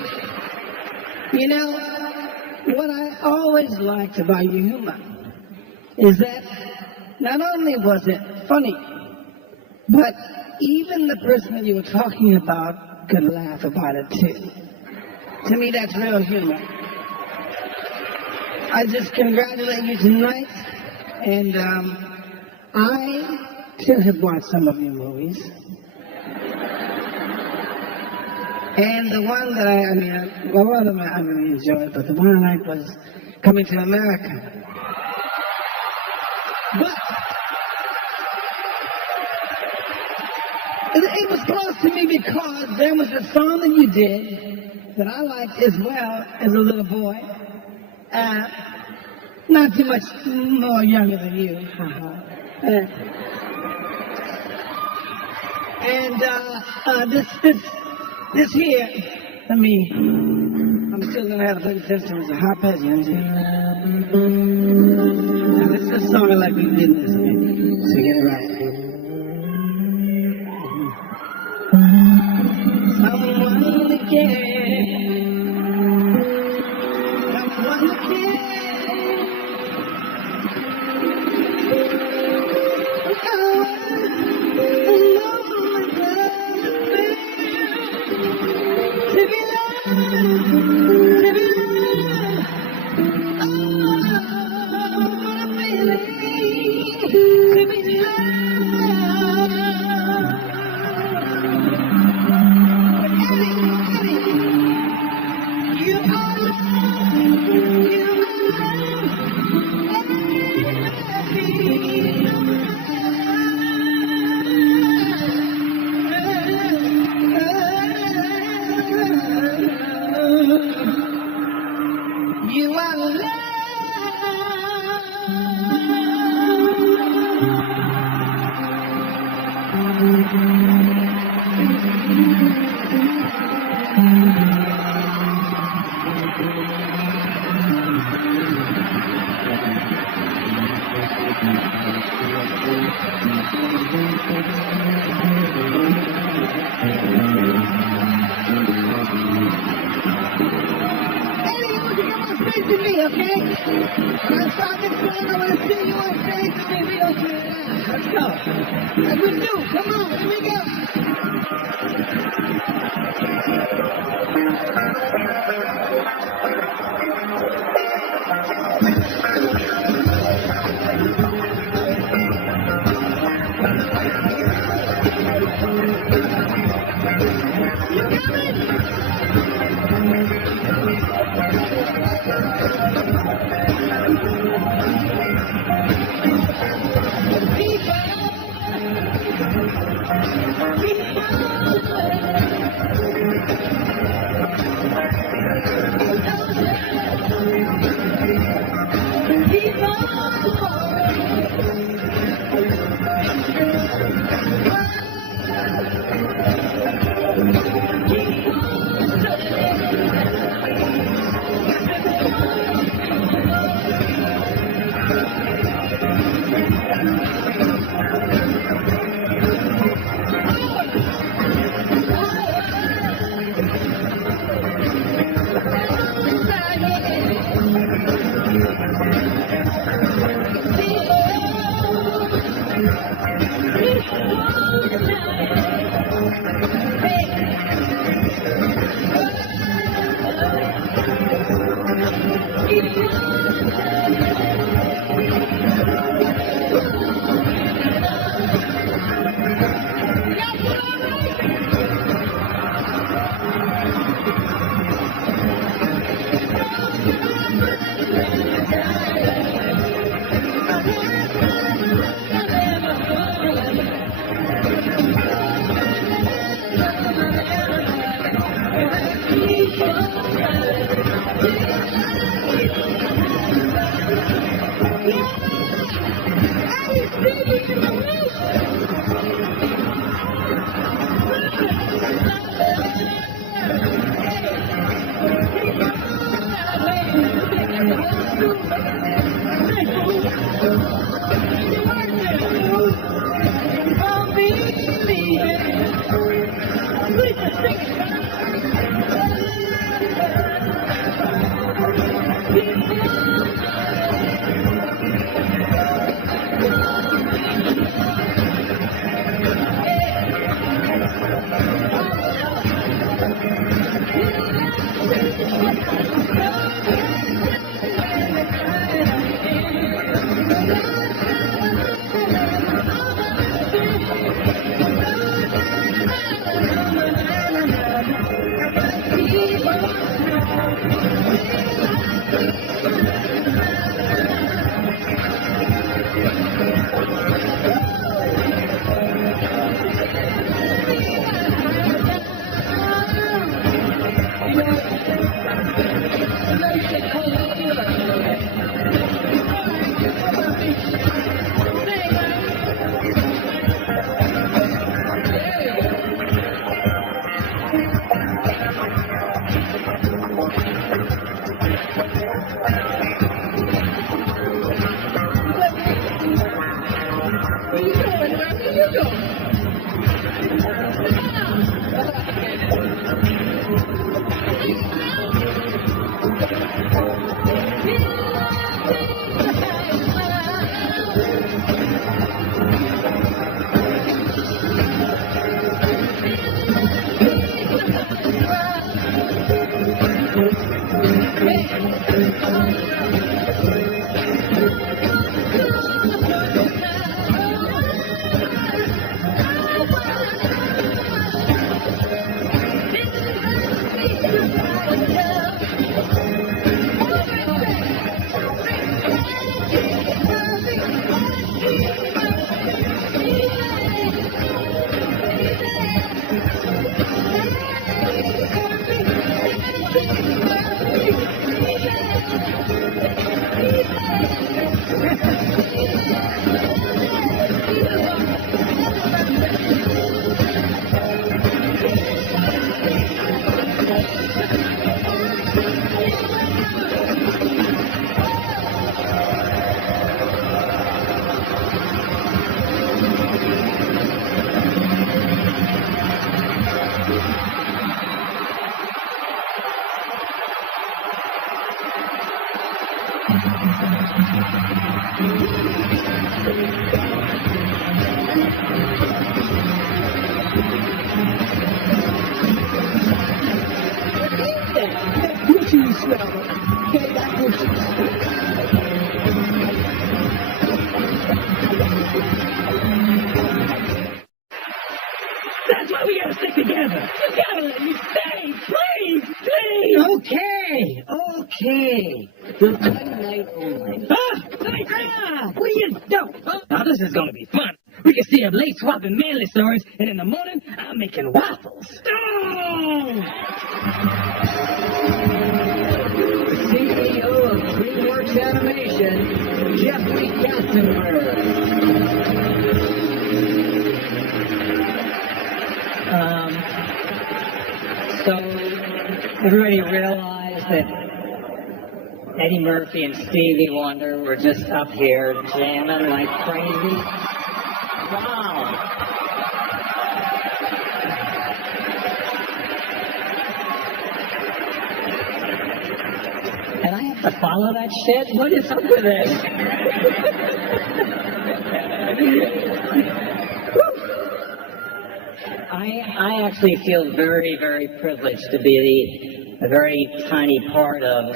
You know, what I always liked about your humor is that not only was it funny, but even the person that you were talking about could laugh about it too. To me, that's real humor. I just congratulate you tonight, and I too have watched some of your movies. And the one that a lot of them I really enjoyed, but the one I liked was Coming to America. But it was close to me because there was a song that you did that I liked as well as a little boy. Not too much more younger than you. This here, I'm still gonna have to play the test. It's a hot patch, you understand? Now, this is a song I like we did this, okay? So get it right. Someone to care. Someone to care. Where you going, Murphy? Where you going? Gucci smell. Okay, that Gucci. That's why we gotta stick together. You gotta let me stay. Please, please. Okay, okay. The one night only. What do you do? Now this is gonna be fun. We can stay up late swapping manly stories, and in the morning, I'm making waffles. The CEO of DreamWorks Animation, Jeffrey Katzenberg. So everybody realized that Eddie Murphy and Stevie Wonder were just up here jamming like crazy. Wow. And I have to follow that shit? What is up with it? I actually feel very, very privileged to be a very tiny part of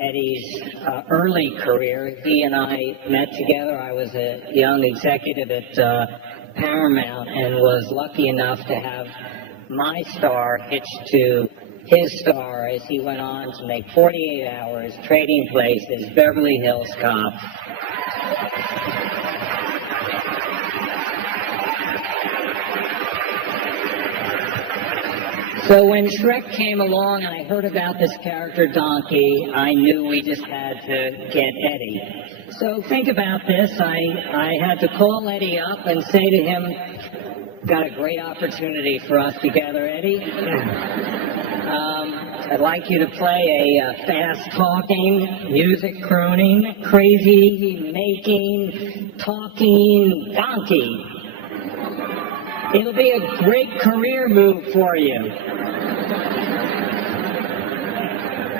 Eddie's early career. He and I met together. I was a young executive at Paramount and was lucky enough to have my star hitched to his star as he went on to make 48 Hours, Trading Places, Beverly Hills Cop. So when Shrek came along and I heard about this character Donkey, I knew we just had to get Eddie. So think about this. I had to call Eddie up and say to him, got a great opportunity for us together, Eddie. I'd like you to play a fast-talking, music-crooning, crazy-making, talking donkey. It'll be a great career move for you.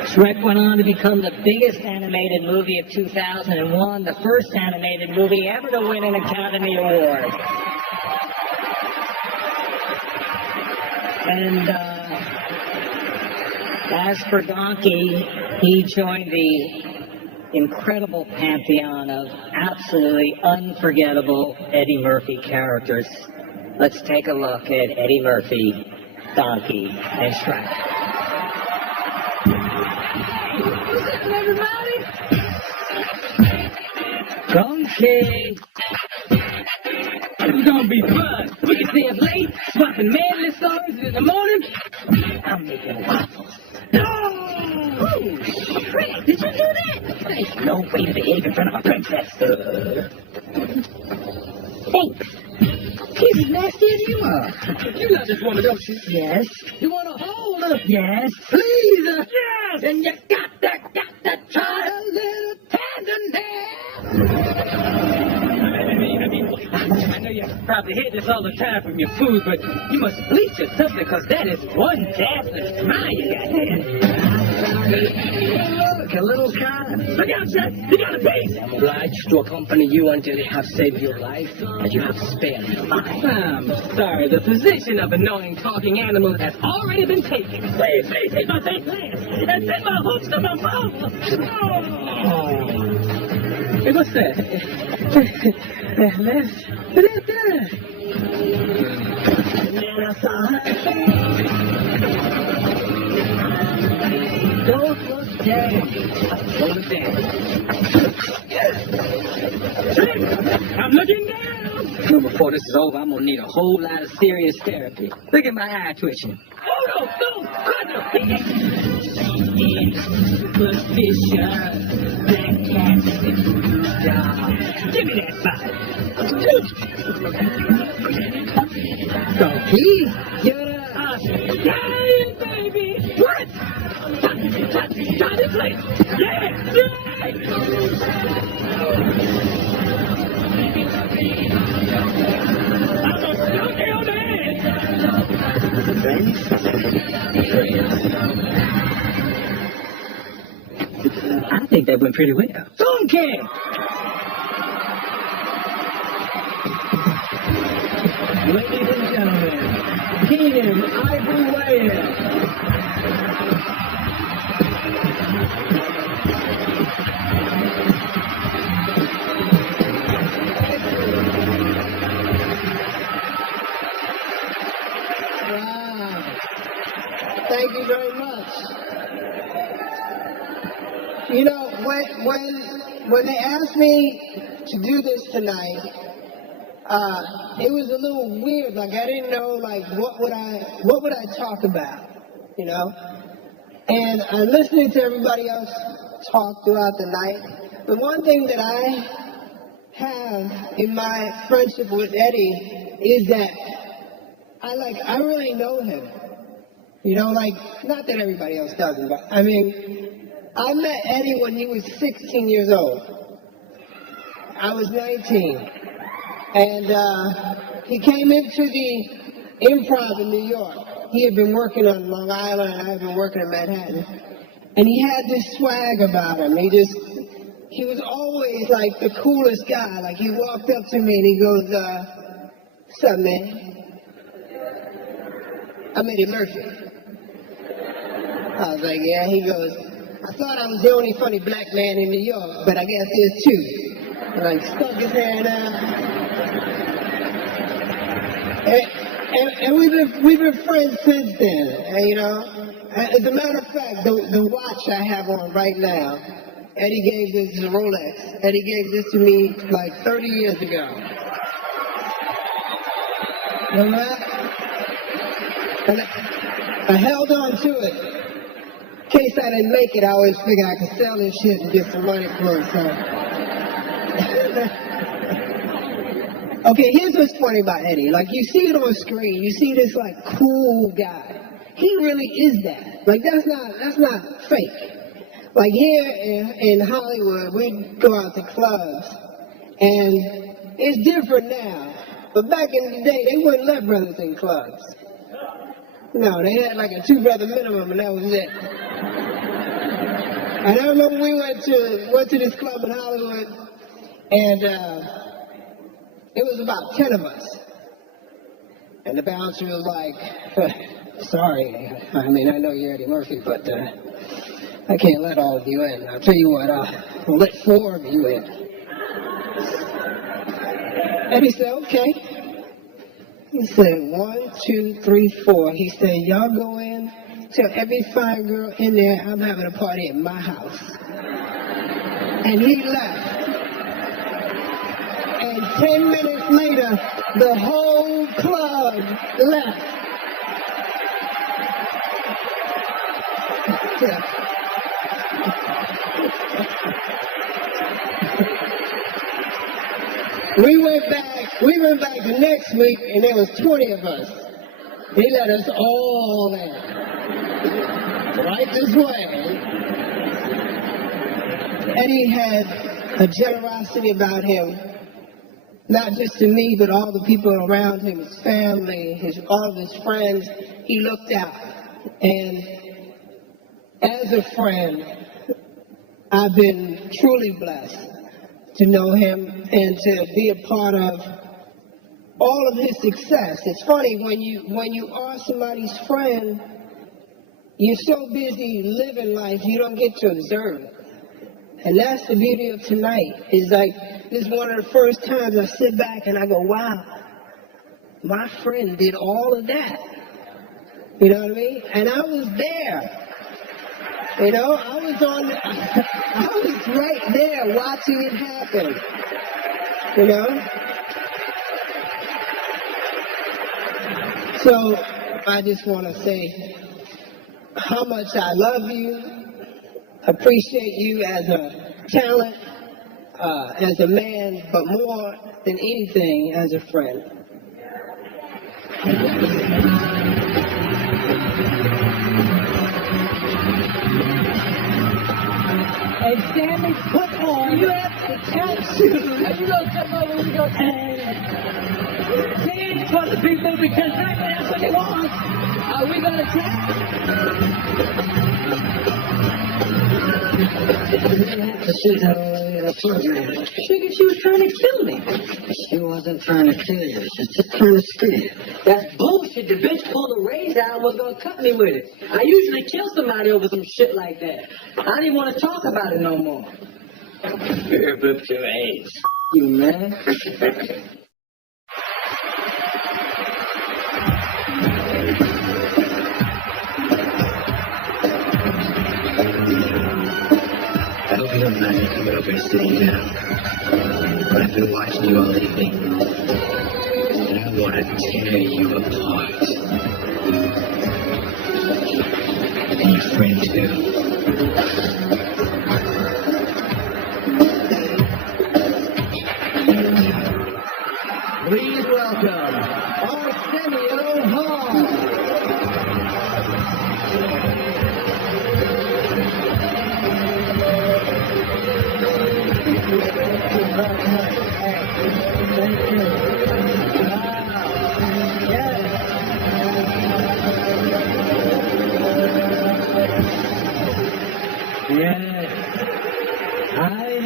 Shrek went on to become the biggest animated movie of 2001, the first animated movie ever to win an Academy Award. And as for Donkey, he joined the incredible pantheon of absolutely unforgettable Eddie Murphy characters. Let's take a look at Eddie Murphy, Donkey, and Shrek. What's up, everybody? Donkey! It's gonna be fun. We can stay up late, swapping manly stories in the morning. I'm making waffles. Oh, Shrek, did you do that? There's no way to behave in front of a princess. Thanks. He's as nasty as you are. You love this woman, don't you? Yes? You want to hold her? Yes? Please? Yes! And you got that. that try a little tenderness. I know you probably hear this all the time from your food, but you must bleach your something, because that is one dazzling smile you got there. Look, a little kind. Look out, Chef! You got a piece! I'm obliged to accompany you until you have saved your life, and you have spared mine. I'm sorry, the position of annoying talking animal has already been taken. Please, please take my fake plans and send my hooks to my phone. Oh. Hey, what's that? Don't look down. Don't look down. I'm looking down. Well, before this is over, I'm gonna need a whole lot of serious therapy. Look at my eye twitching. Oh, no, superstitious. Black cat, give me that side. Donkey, you're Hey, baby! What? Johnny, please! Yeah! I'm a donkey on the I think that went pretty well. Donkey! Ladies and gentlemen, Keenan Ivory Whale. Wow. Thank you very much. You know, when they asked me to do this tonight, it was a little weird. Like, I didn't know, like, what would I talk about, you know? And I'm listening to everybody else talk throughout the night. The one thing that I have in my friendship with Eddie is that I really know him. You know, like, not that everybody else doesn't, but I mean, I met Eddie when he was 16 years old. I was 19. And he came into the Improv in New York. He had been working on Long Island, and I had been working in Manhattan. And he had this swag about him. He was always like the coolest guy. Like, he walked up to me and he goes, "What's up, man?" I'm Eddie Murphy. I was like, "Yeah." He goes, "I thought I was the only funny black man in New York, but I guess there's two." And I stuck his hand out. And we've been friends since then. And, you know, as a matter of fact, the watch I have on right now, Eddie gave this to Rolex. Eddie gave this to me like 30 years ago. Remember that? And I held on to it. In case I didn't make it, I always figured I could sell this shit and get some money for it. So. Okay, here's what's funny about Eddie. Like, you see it on screen, you see this like cool guy. He really is that. Like, that's not fake. Like, here in Hollywood, we go out to clubs, and it's different now. But back in the day, they wouldn't let brothers in clubs. No, they had like a 2-brother minimum, and that was it. And I remember we went to this club in Hollywood, and it was about 10 of us. And the bouncer was like, "Sorry, I mean, I know you're Eddie Murphy, but I can't let all of you in. I'll tell you what, I'll let 4 of you in." And he said, "Okay." He said, 1, 2, 3, 4. He said, "Y'all go in, tell every fine girl in there I'm having a party at my house." And he left. And 10 minutes later, the whole club left. We went back the next week, and there was 20 of us. He let us all in. Right this way. Eddie had a generosity about him, not just to me, but all the people around him, his family, all of his friends. He looked out. And as a friend, I've been truly blessed to know him and to be a part of all of his success. It's funny, when you are somebody's friend, you're so busy living life, you don't get to observe it. And that's the beauty of tonight. Is like, this is one of the first times I sit back and I go, wow, my friend did all of that. You know what I mean? And I was there. You know, I was right there watching it happen. You know? So I just want to say how much I love you, appreciate you as a talent, as a man, but more than anything, as a friend. And Sammy, put on, you have the tap shoes. Are you going to come over and go dance for the people because that's what they want? Are we going to tap? Sugar, she was trying to kill me. She wasn't trying to kill you. She was just trying to scare you. That's bullshit. The bitch pulled a razor out and was going to cut me with it. I usually kill somebody over some shit like that. I don't even want to talk about it no more. You're up to age. You, man. I hope you don't mind me coming over and sitting down. But I've been watching you all evening. And I want to tear you apart. And your friend too. Please welcome Arsenio Hall. Thank you. Yes. I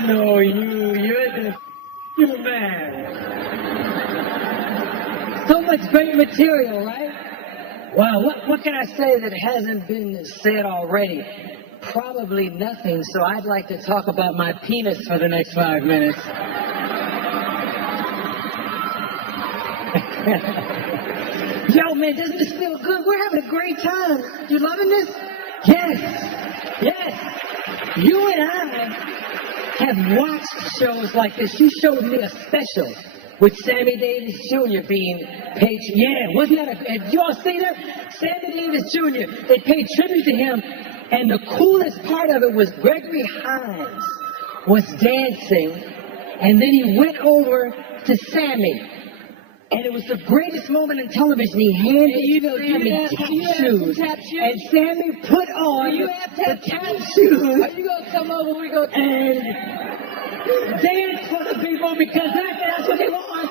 know you. You're the man. So much great material, right? Well, what can I say that hasn't been said already? Probably nothing, so I'd like to talk about my penis for the next 5 minutes. Yo, man, doesn't this feel good? We're having a great time. You loving this? Yes. Yes. You and I have watched shows like this. You showed me a special with Sammy Davis Jr. being paid. Yeah, wasn't that did you all see that? Sammy Davis Jr. They paid tribute to him, and the coolest part of it was Gregory Hines was dancing, and then he went over to Sammy. And it was the greatest moment in television. He handed Sammy tap shoes. And Sammy put on the tap shoes. Are you going to come over? We go and dance for the people because that's what they want.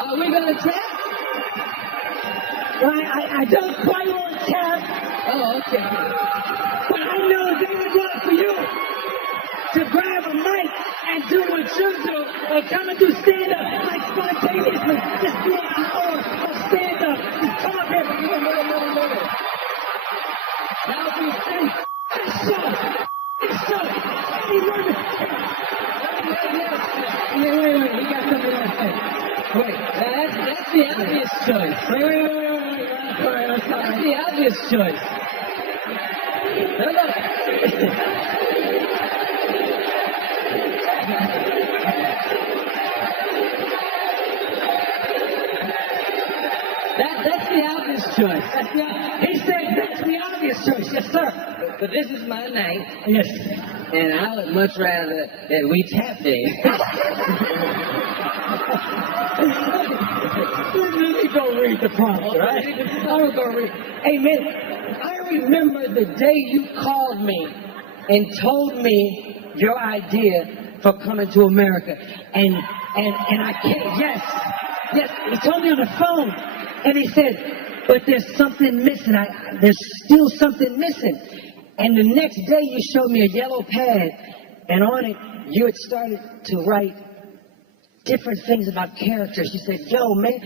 Are we going to tap? Well, I don't quite want to tap. Oh, okay. But I know they would love for you to grab a mic and do what you do, or come and do stand-up like spontaneously. Just do an hour of stand-up. Just come up here. That'll be safe. It's show. Eddie Murphy. Wait. We got something else to say. Wait, that's the obvious choice. Wait. That's the obvious choice. Look. That's the obvious choice. He said that's the obvious choice. Yes, sir. But this is my night. Yes. And I would much rather that we tap dance. Let me go read the prompt, right? I'll go read. Hey, man, I remember the day you called me and told me your idea for coming to America. And I can't, yes, he told me on the phone, and he said, but there's something missing, there's still something missing. And the next day you showed me a yellow pad, and on it, you had started to write different things about characters. You said, yo, man,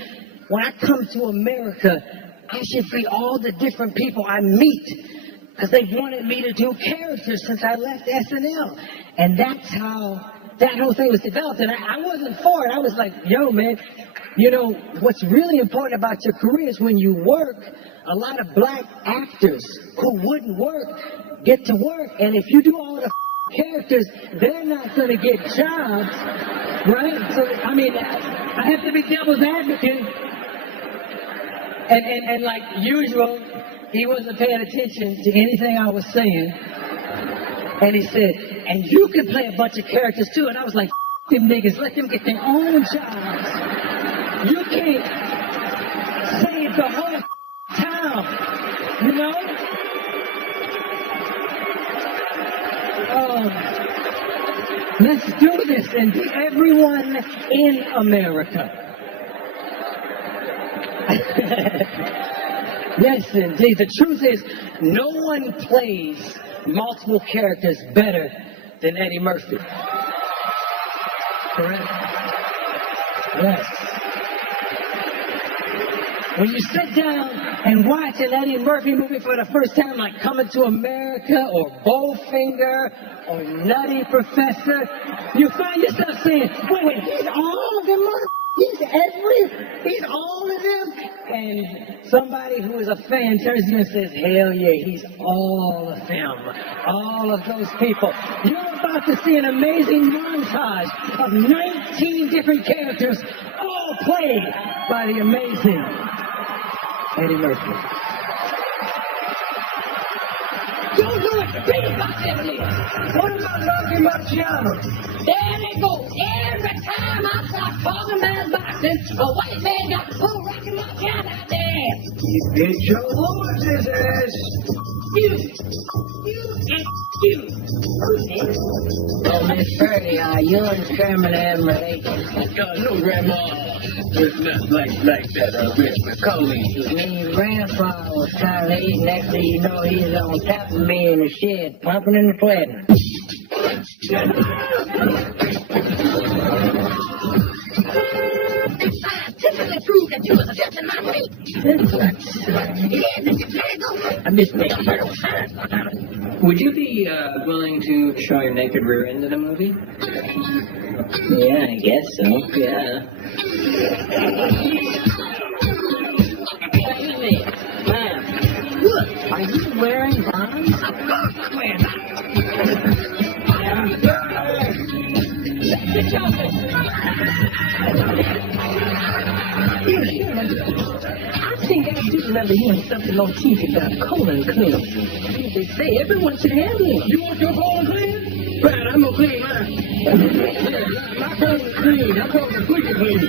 when I come to America, I should be all the different people I meet. Because they wanted me to do characters since I left SNL. And that's how that whole thing was developed. And I wasn't for it. I was like, yo, man, you know, what's really important about your career is when you work, a lot of black actors who wouldn't work get to work. And if you do all the characters, they're not going to get jobs, right? So, I mean, I have to be devil's advocate. And like usual, he wasn't paying attention to anything I was saying. And he said, and you can play a bunch of characters too. And I was like, them niggas, let them get their own jobs. You can't save the whole town, you know? Let's do this and be everyone in America. Yes, indeed. The truth is, no one plays multiple characters better than Eddie Murphy. Correct? Yes. When you sit down and watch an Eddie Murphy movie for the first time, like Coming to America or Bowfinger or Nutty Professor, you find yourself saying, wait, he's all of them, he's all of them? And somebody who is a fan turns to you and says, hell yeah, he's all of them, all of those people. You're about to see an amazing montage of 19 different characters, all played by the amazing Eddie Murphy. Don't do it! Think about that. What about Rocky Marciano? There they go. Every time I start talking about boxing, a white man got to pull Rocky Marciano out there. You get your horse's ass. You. Oh, Miss Birdie, you and Sherman admiration. No, Grandma. It's not like that, Miss McCauley. Me grandpa was trying to eat. Next thing you know, he's on top of me in the shed, pumping and sweating. Scientifically proved that you was adjusting my feet. Yeah, Mr. Jericho. I missed that. Would you be willing to show your naked rear end in a movie? Yeah, I guess so. Yeah. Wait a minute. Ma'am, look, are you wearing bonds? Of course I'm wearing bonds. I think I do remember hearing something on TV about colon cleanse. They say everyone should have one. You want your colon clean? Right, I'm gonna clean mine. My colon's clean. I call it quicker clean.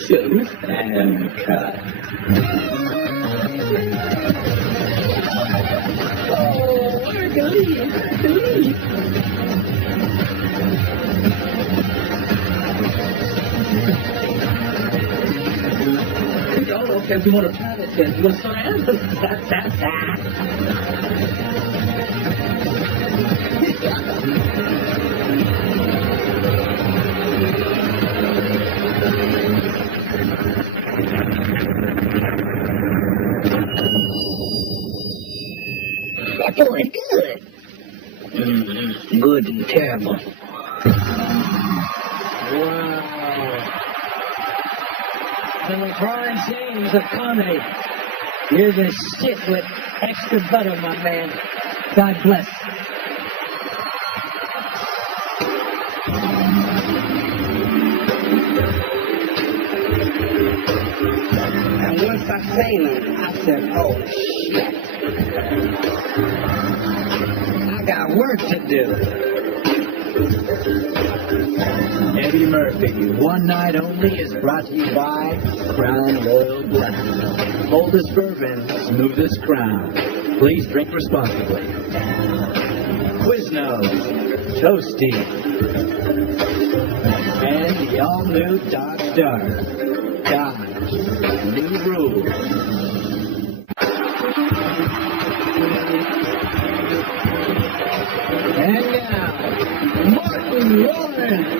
Some fan cut. Oh, Hercules. I don't know if you want to private jet. You want to start That's doing good. Good and terrible. Wow. The LeBron James of comedy. You're the shit with extra butter, my man. God bless. And once I seen him, I said, oh, shit. I got work to do. Eddie Murphy, One Night Only is brought to you by Crown Royal Black. Boldest bourbon, smoothest crown. Please drink responsibly. Quiznos, Toasty, and the all-new Dodge Dart. Dodge, new rules. And now, Martin Lawrence.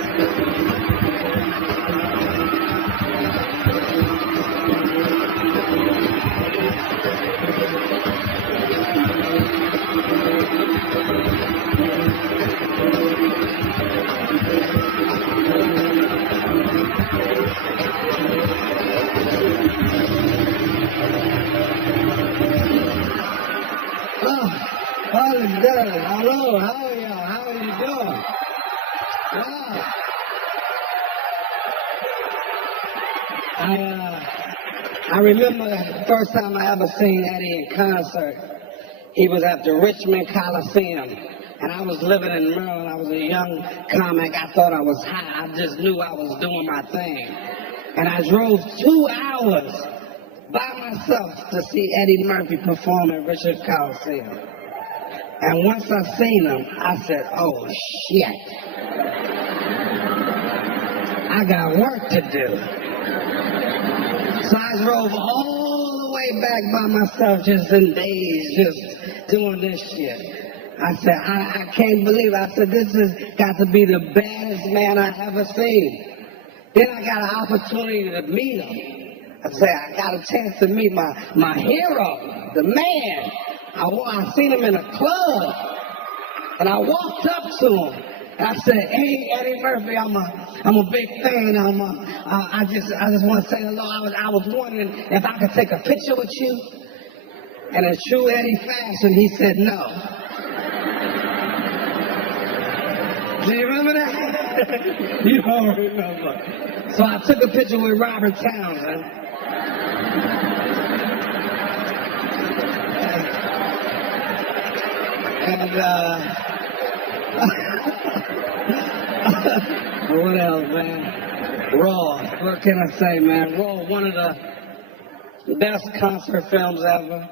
Hello, how are y'all? How are you doing? Wow. I remember the first time I ever seen Eddie in concert. He was at the Richmond Coliseum, and I was living in Maryland. I was a young comic. I thought I was high. I just knew I was doing my thing. And I drove 2 hours by myself to see Eddie Murphy perform at Richmond Coliseum. And once I seen him, I said, oh, shit. I got work to do. So I drove all the way back by myself, just in days, just doing this shit. I said, I can't believe it. I said, this has got to be the baddest man I ever seen. Then I got an opportunity to meet him. I said, I got a chance to meet my hero, the man. I seen him in a club, and I walked up to him, and I said, hey, Eddie Murphy, I'm a big fan. I just want to say hello. I was wondering if I could take a picture with you. And in true Eddie fashion, he said no. Do you remember that? You don't remember. So I took a picture with Robert Townsend. And, what else, man? Raw. What can I say, man? Raw, one of the best concert films ever.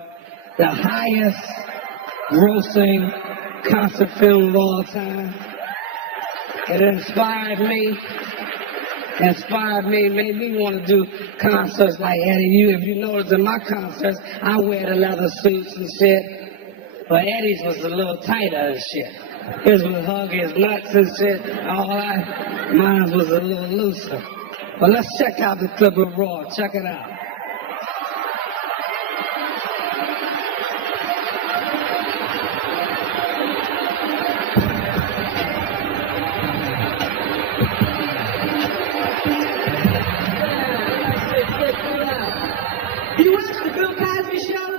The highest grossing concert film of all time. It inspired me, made me want to do concerts like Eddie. If you notice in my concerts, I wear the leather suits and shit. But Eddie's was a little tighter and shit. His was hug his nuts and shit. Mine was a little looser. But let's check out the clip of Raw. Check it out. You watch the Bill Cosby show?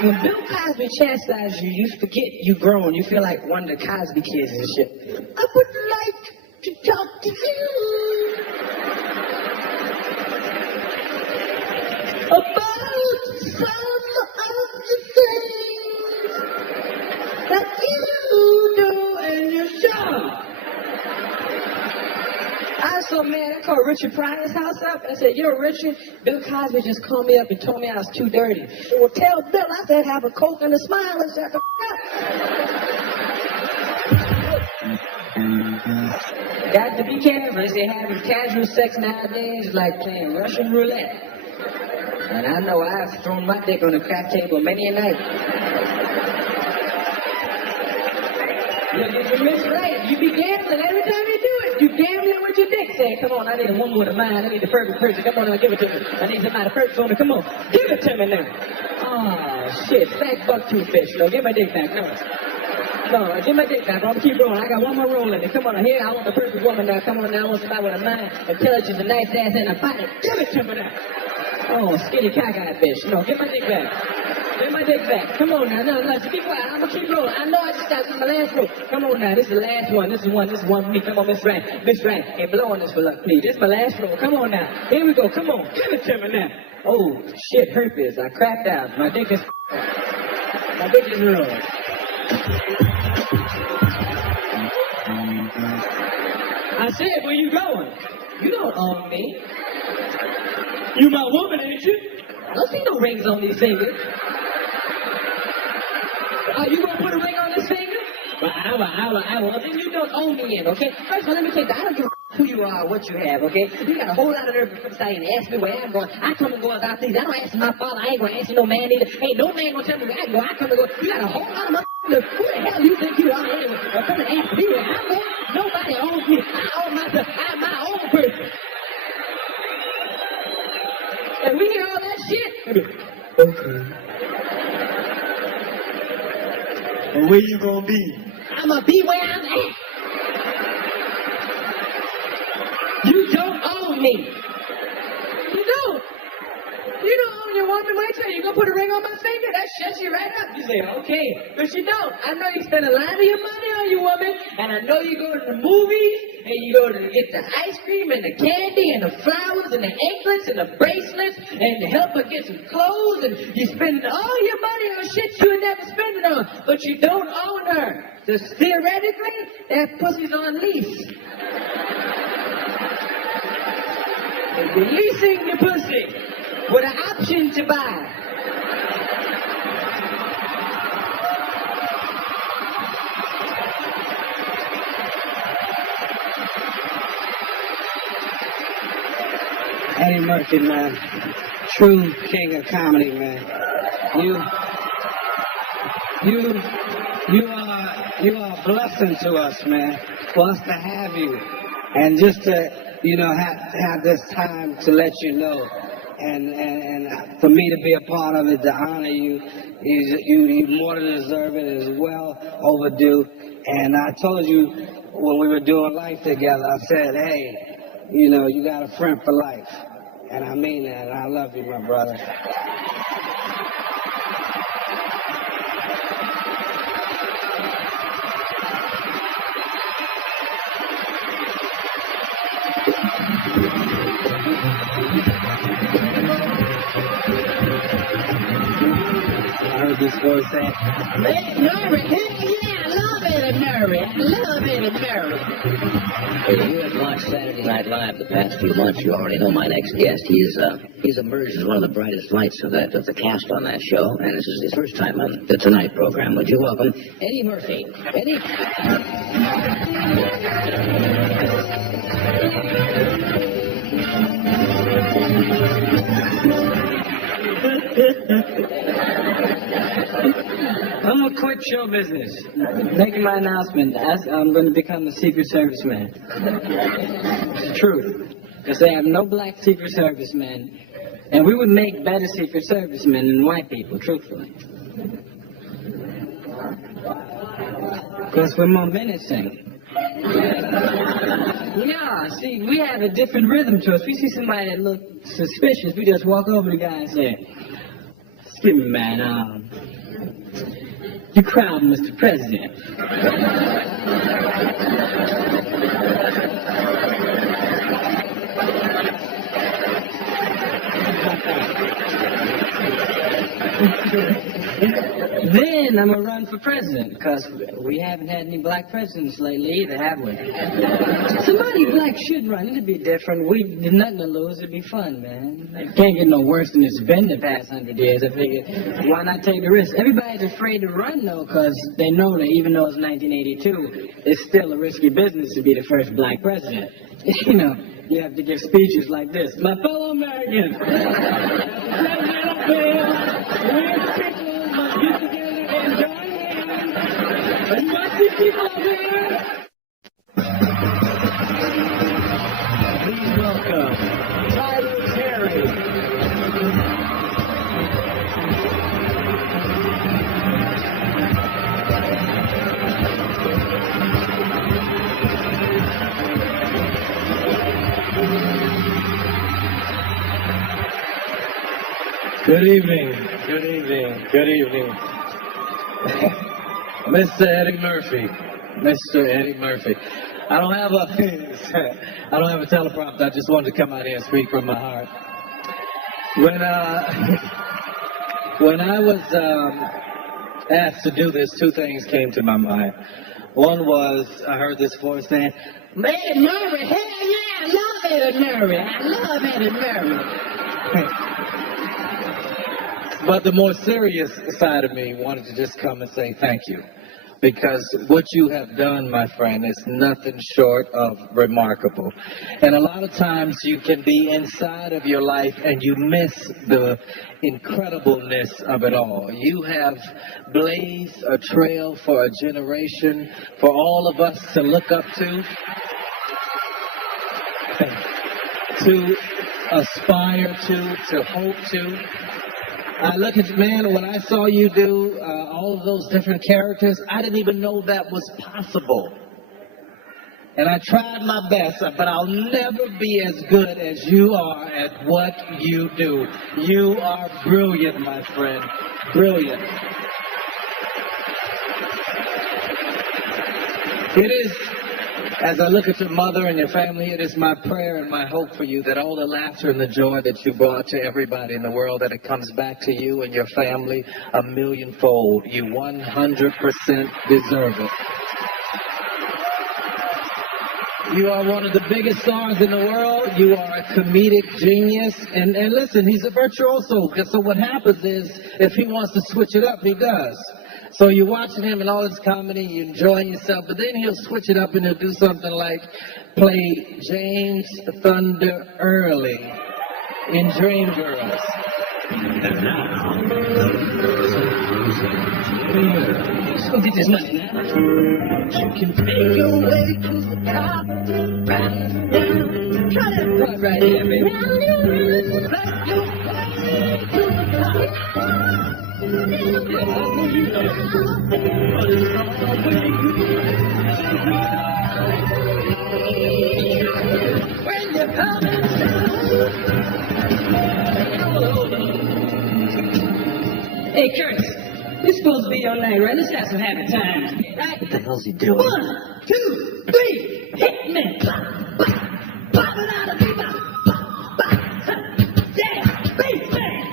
When Bill Cosby chastises you, you forget you grown. You feel like one of the Cosby kids and shit. I would like to talk to you about some of the things that you do in your show. I was so mad, I called Richard Pryor's house up. I said, yo, Richard, Bill Cosby just called me up and told me I was too dirty. Well, tell Bill I said have a Coke and a smile and shut the f*** up. Got to be careful. They having casual sex nowadays is like playing Russian roulette. And I know I've thrown my dick on the crack table many a night. You miss right. You be gambling every time you do it. You gambling with your dick. Saying, come on, I need a woman with a mind. I need the perfect person. Come on, now, give it to me. I need somebody perfect for me. Come on, give it to me now. Oh, shit. Fat buck toothfish. No, give my dick back. No, give my dick back. I'm gonna keep rolling. I got one more roll in it. Come on, here. I want the perfect woman now. Come on now. I want somebody with a mind, intelligence, a nice ass, and a body. Give it to me now. Oh, skinny cockeyed bitch. No, give my dick back. Give my dick back. Come on now. No, just be quiet. I'm gonna keep rolling. I know I just got my last roll. Come on now. This is the last one. This is one for me. Come on, Miss Rand. Miss Rand. Hey, blow on this for luck, please. This is my last roll. Come on now. Here we go. Come on. Give it to me now. Oh, shit. Herpes. I cracked out. My dick is rolling. said, where you going? You don't own me. You my woman, ain't you? I don't see no rings on these fingers. Are you gonna put a ring on this finger? Well, I will. Then you don't own me yet, okay? First of all, let me tell you, I don't give a who you are, what you have, okay? You got a whole lot of nerve to come inside and ask me where I'm going. I come and go about things. I don't ask my father. I ain't gonna ask you no man either. Ain't no man gonna tell me where I go. I come and go. You got a whole lot of motherfuckers. Who the hell you think you are anyway? Come and ask me where I'm going. Nobody owns me. I own myself. I'm my own person. And we hear all that shit. Okay. And where you gonna be? I'm gonna be where I'm at. You don't own me. You don't. You don't own your woman. Wait till you gonna put a ring on my finger. That shuts you right up. You say, okay, but you don't. I know you spend a lot of your money on your woman, and I know you go to the movies, and you go to get the ice cream and the candy and the flowers and the anklets and the bracelets and to help her get some clothes, and you spend all your money on shit you would never spend it on, but you don't own her. Just theoretically, that pussy's on lease. And you're leasing the pussy with an option to buy. Eddie Murphy, man. True king of comedy, man. You are a blessing to us, man. For us to have you. And just to, have this time to let you know. And for me to be a part of it, to honor you, you more than deserve it. It's well overdue. And I told you when we were doing life together, I said, hey, you got a friend for life. And I mean that, and I love you, my brother. I heard this voice say, Eddie Murphy, yeah, I love Eddie Murphy. I love Eddie Murphy. If you have watched Saturday Night Live the past few months, you already know my next guest. He's emerged as one of the brightest lights of the cast on that show, and this is his first time on the Tonight program. Would you welcome Eddie Murphy? Eddie. I'm gonna quit show business. Making my announcement. I'm gonna become a Secret Service man. It's the truth. Because they have no black Secret Service men. And we would make better Secret Service men than white people, truthfully. Because we're more menacing. Yeah, see, we have a different rhythm to us. We see somebody that looks suspicious, we just walk over to the guy and say, excuse me, man, you crowd, Mr. President. Then I'm going to run for president, because we haven't had any black presidents lately either, have we? Somebody black should run. It'd be different. We've nothing to lose. It'd be fun, man. It can't get no worse than it's been the past 100 years. I figured, why not take the risk? Everybody's afraid to run, though, because they know that even though it's 1982, it's still a risky business to be the first black president. You have to give speeches like this. My fellow Americans, President of Bill, get together and join hands. And watch these people up here. Please welcome Tyler Terry. Good evening, good evening, good evening. Mr. Eddie Murphy, Mr. Eddie Murphy. I don't have a teleprompter. I just wanted to come out here and speak from my heart. When I was asked to do this, two things came to my mind. One was, I heard this voice saying, Eddie Murphy, hell yeah, I love Eddie Murphy. I love Eddie Murphy. but the more serious side of me wanted to just come and say thank you. Because what you have done, my friend, is nothing short of remarkable. And a lot of times you can be inside of your life and you miss the incredibleness of it all. You have blazed a trail for a generation, for all of us to look up to aspire to hope to. I look at, man, when I saw you do all of those different characters, I didn't even know that was possible. And I tried my best, but I'll never be as good as you are at what you do. You are brilliant, my friend. Brilliant. It is, as I look at your mother and your family, it is my prayer and my hope for you that all the laughter and the joy that you brought to everybody in the world, that it comes back to you and your family a millionfold. You 100% deserve it. You are one of the biggest stars in the world. You are a comedic genius. And listen, he's a virtuoso. So what happens is, if he wants to switch it up, he does. So you're watching him in all his comedy, you're enjoying yourself, but then he'll switch it up and he'll do something like play James Thunder Early in Dreamgirls. And now, let's go get this money now. You can take your way to the top, right down. Try that part right there, baby. Make your way to the top. When you come Hey, Curtis, this supposed to be your night, right? Let's have some happy times, right? What the hell's he doing? 1, 2, 3, hit me. Pop it out of me. Yeah, bass band.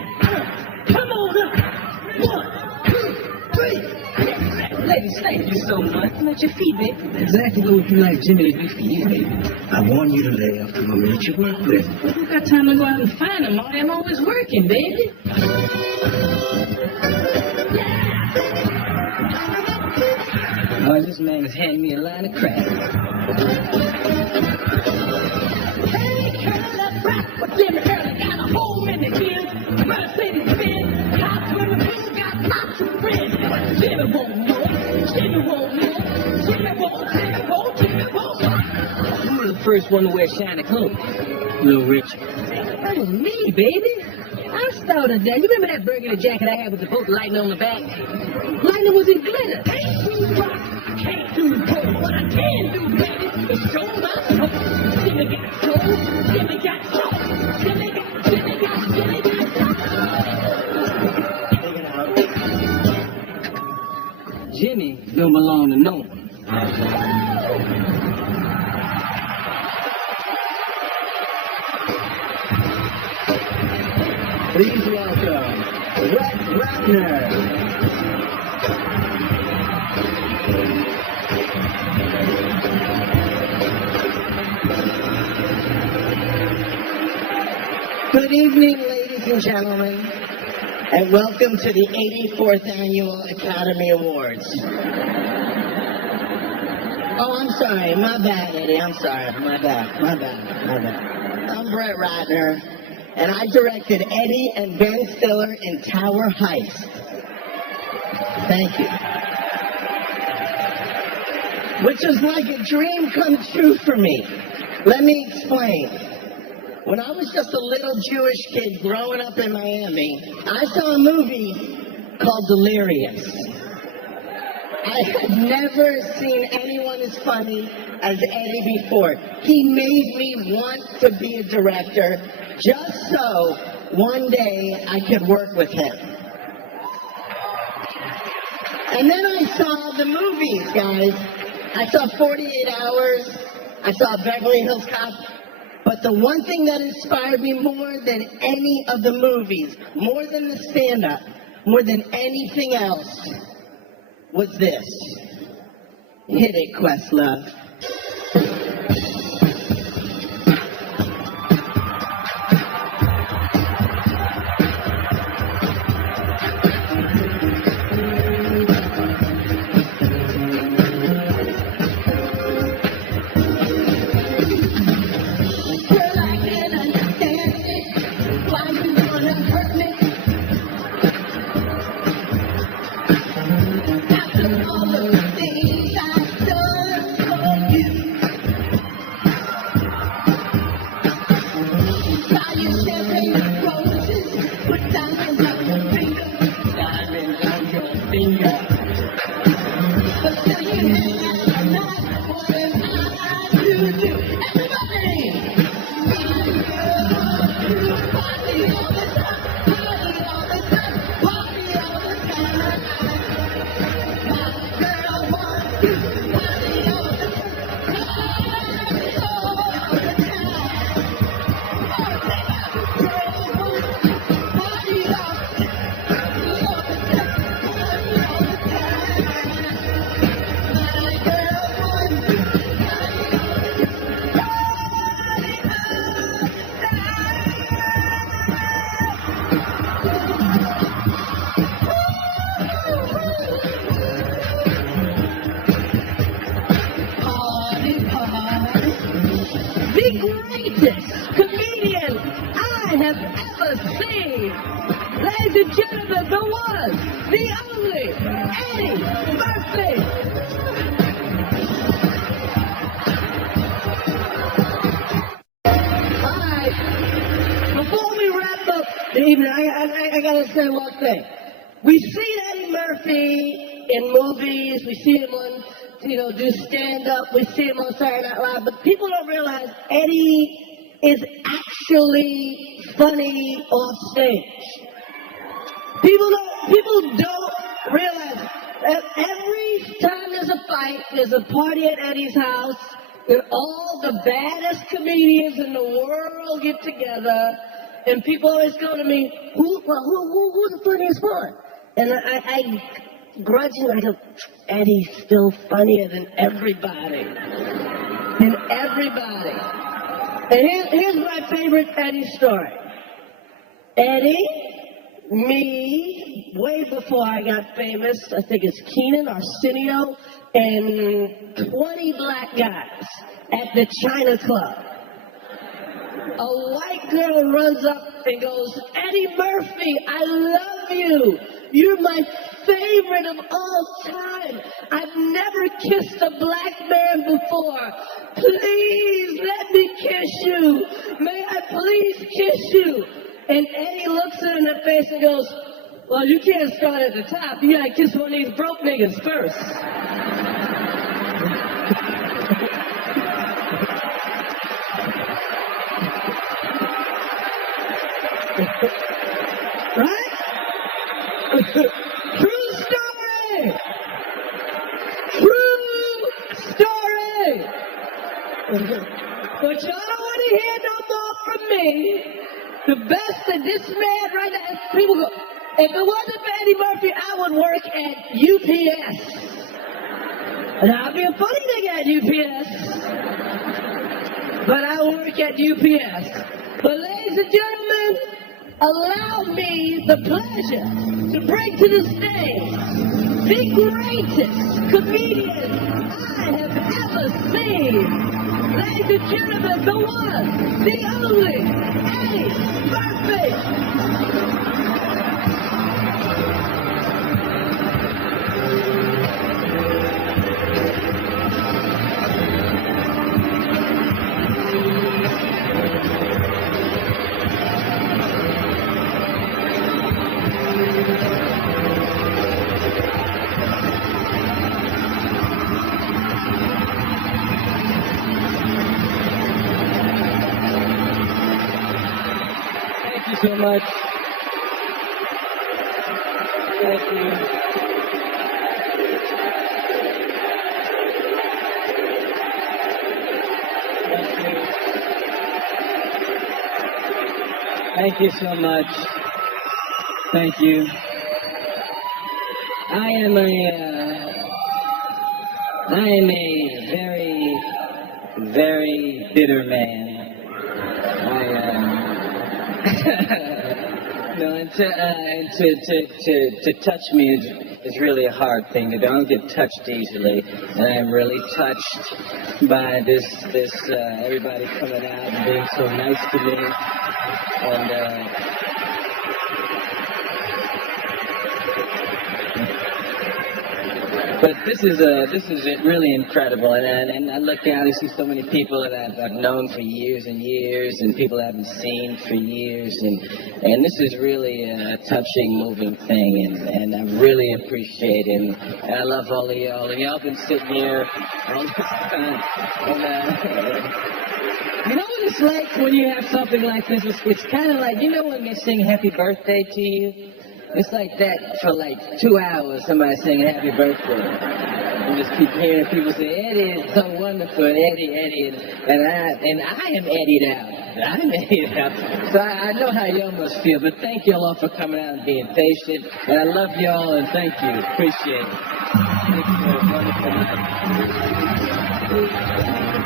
Come on up. 1, 2, 3. Ladies, thank you so much. Come at your feet, baby. Exactly what would you like Jimmy to do for you, baby? I warned you to lay off the woman that you work with. You got time to go out and find them. I'm always working, baby. Oh, this man is handing me a line of crap. Hey, girl, let's rock. But Jimmy Early got a hole in the hill. Mercedes Benz. House where the people got lots of friends. Jimmy won't know. Jimmy won't know. Jimmy won't. Jimmy won't. Jimmy won't. Who was the first one to wear shiny clothes? Little Richard. That was me, baby. I started that. You remember that burgundy jacket I had with the boat lighting on the back? Lightning was in glitter. Can't do rock, can't do roll. What I can do, baby, is show my soul. Jimmy got soul, Jimmy got soul. Jimmy got soul. Jimmy don't belong to no one. Please welcome Brett Ratner. Good evening, ladies and gentlemen, and welcome to the 84th Annual Academy Awards. Oh, I'm sorry. My bad, Eddie. I'm sorry. My bad. I'm Brett Ratner, and I directed Eddie and Ben Stiller in Tower Heist. Thank you. Which was like a dream come true for me. Let me explain. When I was just a little Jewish kid growing up in Miami, I saw a movie called Delirious. I had never seen anyone as funny as Eddie before. He made me want to be a director just so one day I could work with him. And then I saw the movies, guys. I saw 48 Hours. I saw Beverly Hills Cop. But the one thing that inspired me more than any of the movies, more than the stand-up, more than anything else, was this. Hit it, Questlove. Ladies and gentlemen, the one, the only, Eddie Murphy. All right, before we wrap up the evening, I gotta say one thing. We see Eddie Murphy in movies, we see him on, do stand-up, we see him on Saturday Night Live, but people don't realize Eddie is actually funny off stage. People don't realize that every time there's a fight, there's a party at Eddie's house, and all the baddest comedians in the world get together, and people always go to me, who's the funniest one? And I grudgingly go, Eddie's still funnier than everybody. And here's my favorite Eddie story. Eddie, me, way before I got famous, I think it's Keenan, Arsenio, and 20 black guys at the China Club. A white girl runs up and goes, Eddie Murphy, I love you. You're my favorite of all time. I've never kissed a black man before. Please let me kiss you. May I please kiss you? And Eddie looks her in the face and goes, well, you can't start at the top. You gotta kiss one of these broke niggas first. Right? True story! True story! But y'all don't want to hear no more from me. The best that this man right now, people go, if it wasn't for Eddie Murphy, I would work at UPS. And I'll be a funny nigga at UPS. But I work at UPS. But ladies and gentlemen, allow me the pleasure to bring to the stage the greatest comedian I have ever seen. Ladies and gentlemen, the one, the only, Eddie Murphy. Thank you so much. Thank you. Thank you so much. Thank you. I am I am a very, very bitter man. No, and to touch me is really a hard thing to do. I don't get touched easily, and I'm really touched by this everybody coming out and being so nice to me, and but this is really incredible, and I look out and see so many people that I've known for years and years, and people I haven't seen for years, and this is really a touching, moving thing, and I really appreciate it, and I love all of y'all, and y'all been sitting here all this time, and you know what it's like when you have something like this? It's kind of like, you know when they sing Happy Birthday to you? It's like that for like 2 hours, somebody singing Happy Birthday. You just keep hearing people say, Eddie, it's so wonderful, Eddie, and I am Eddie'd out. I'm Eddie'd out. So I know how y'all must feel, but thank y'all all for coming out and being patient, and I love y'all, and thank you. Appreciate it. Thank you for a wonderful night.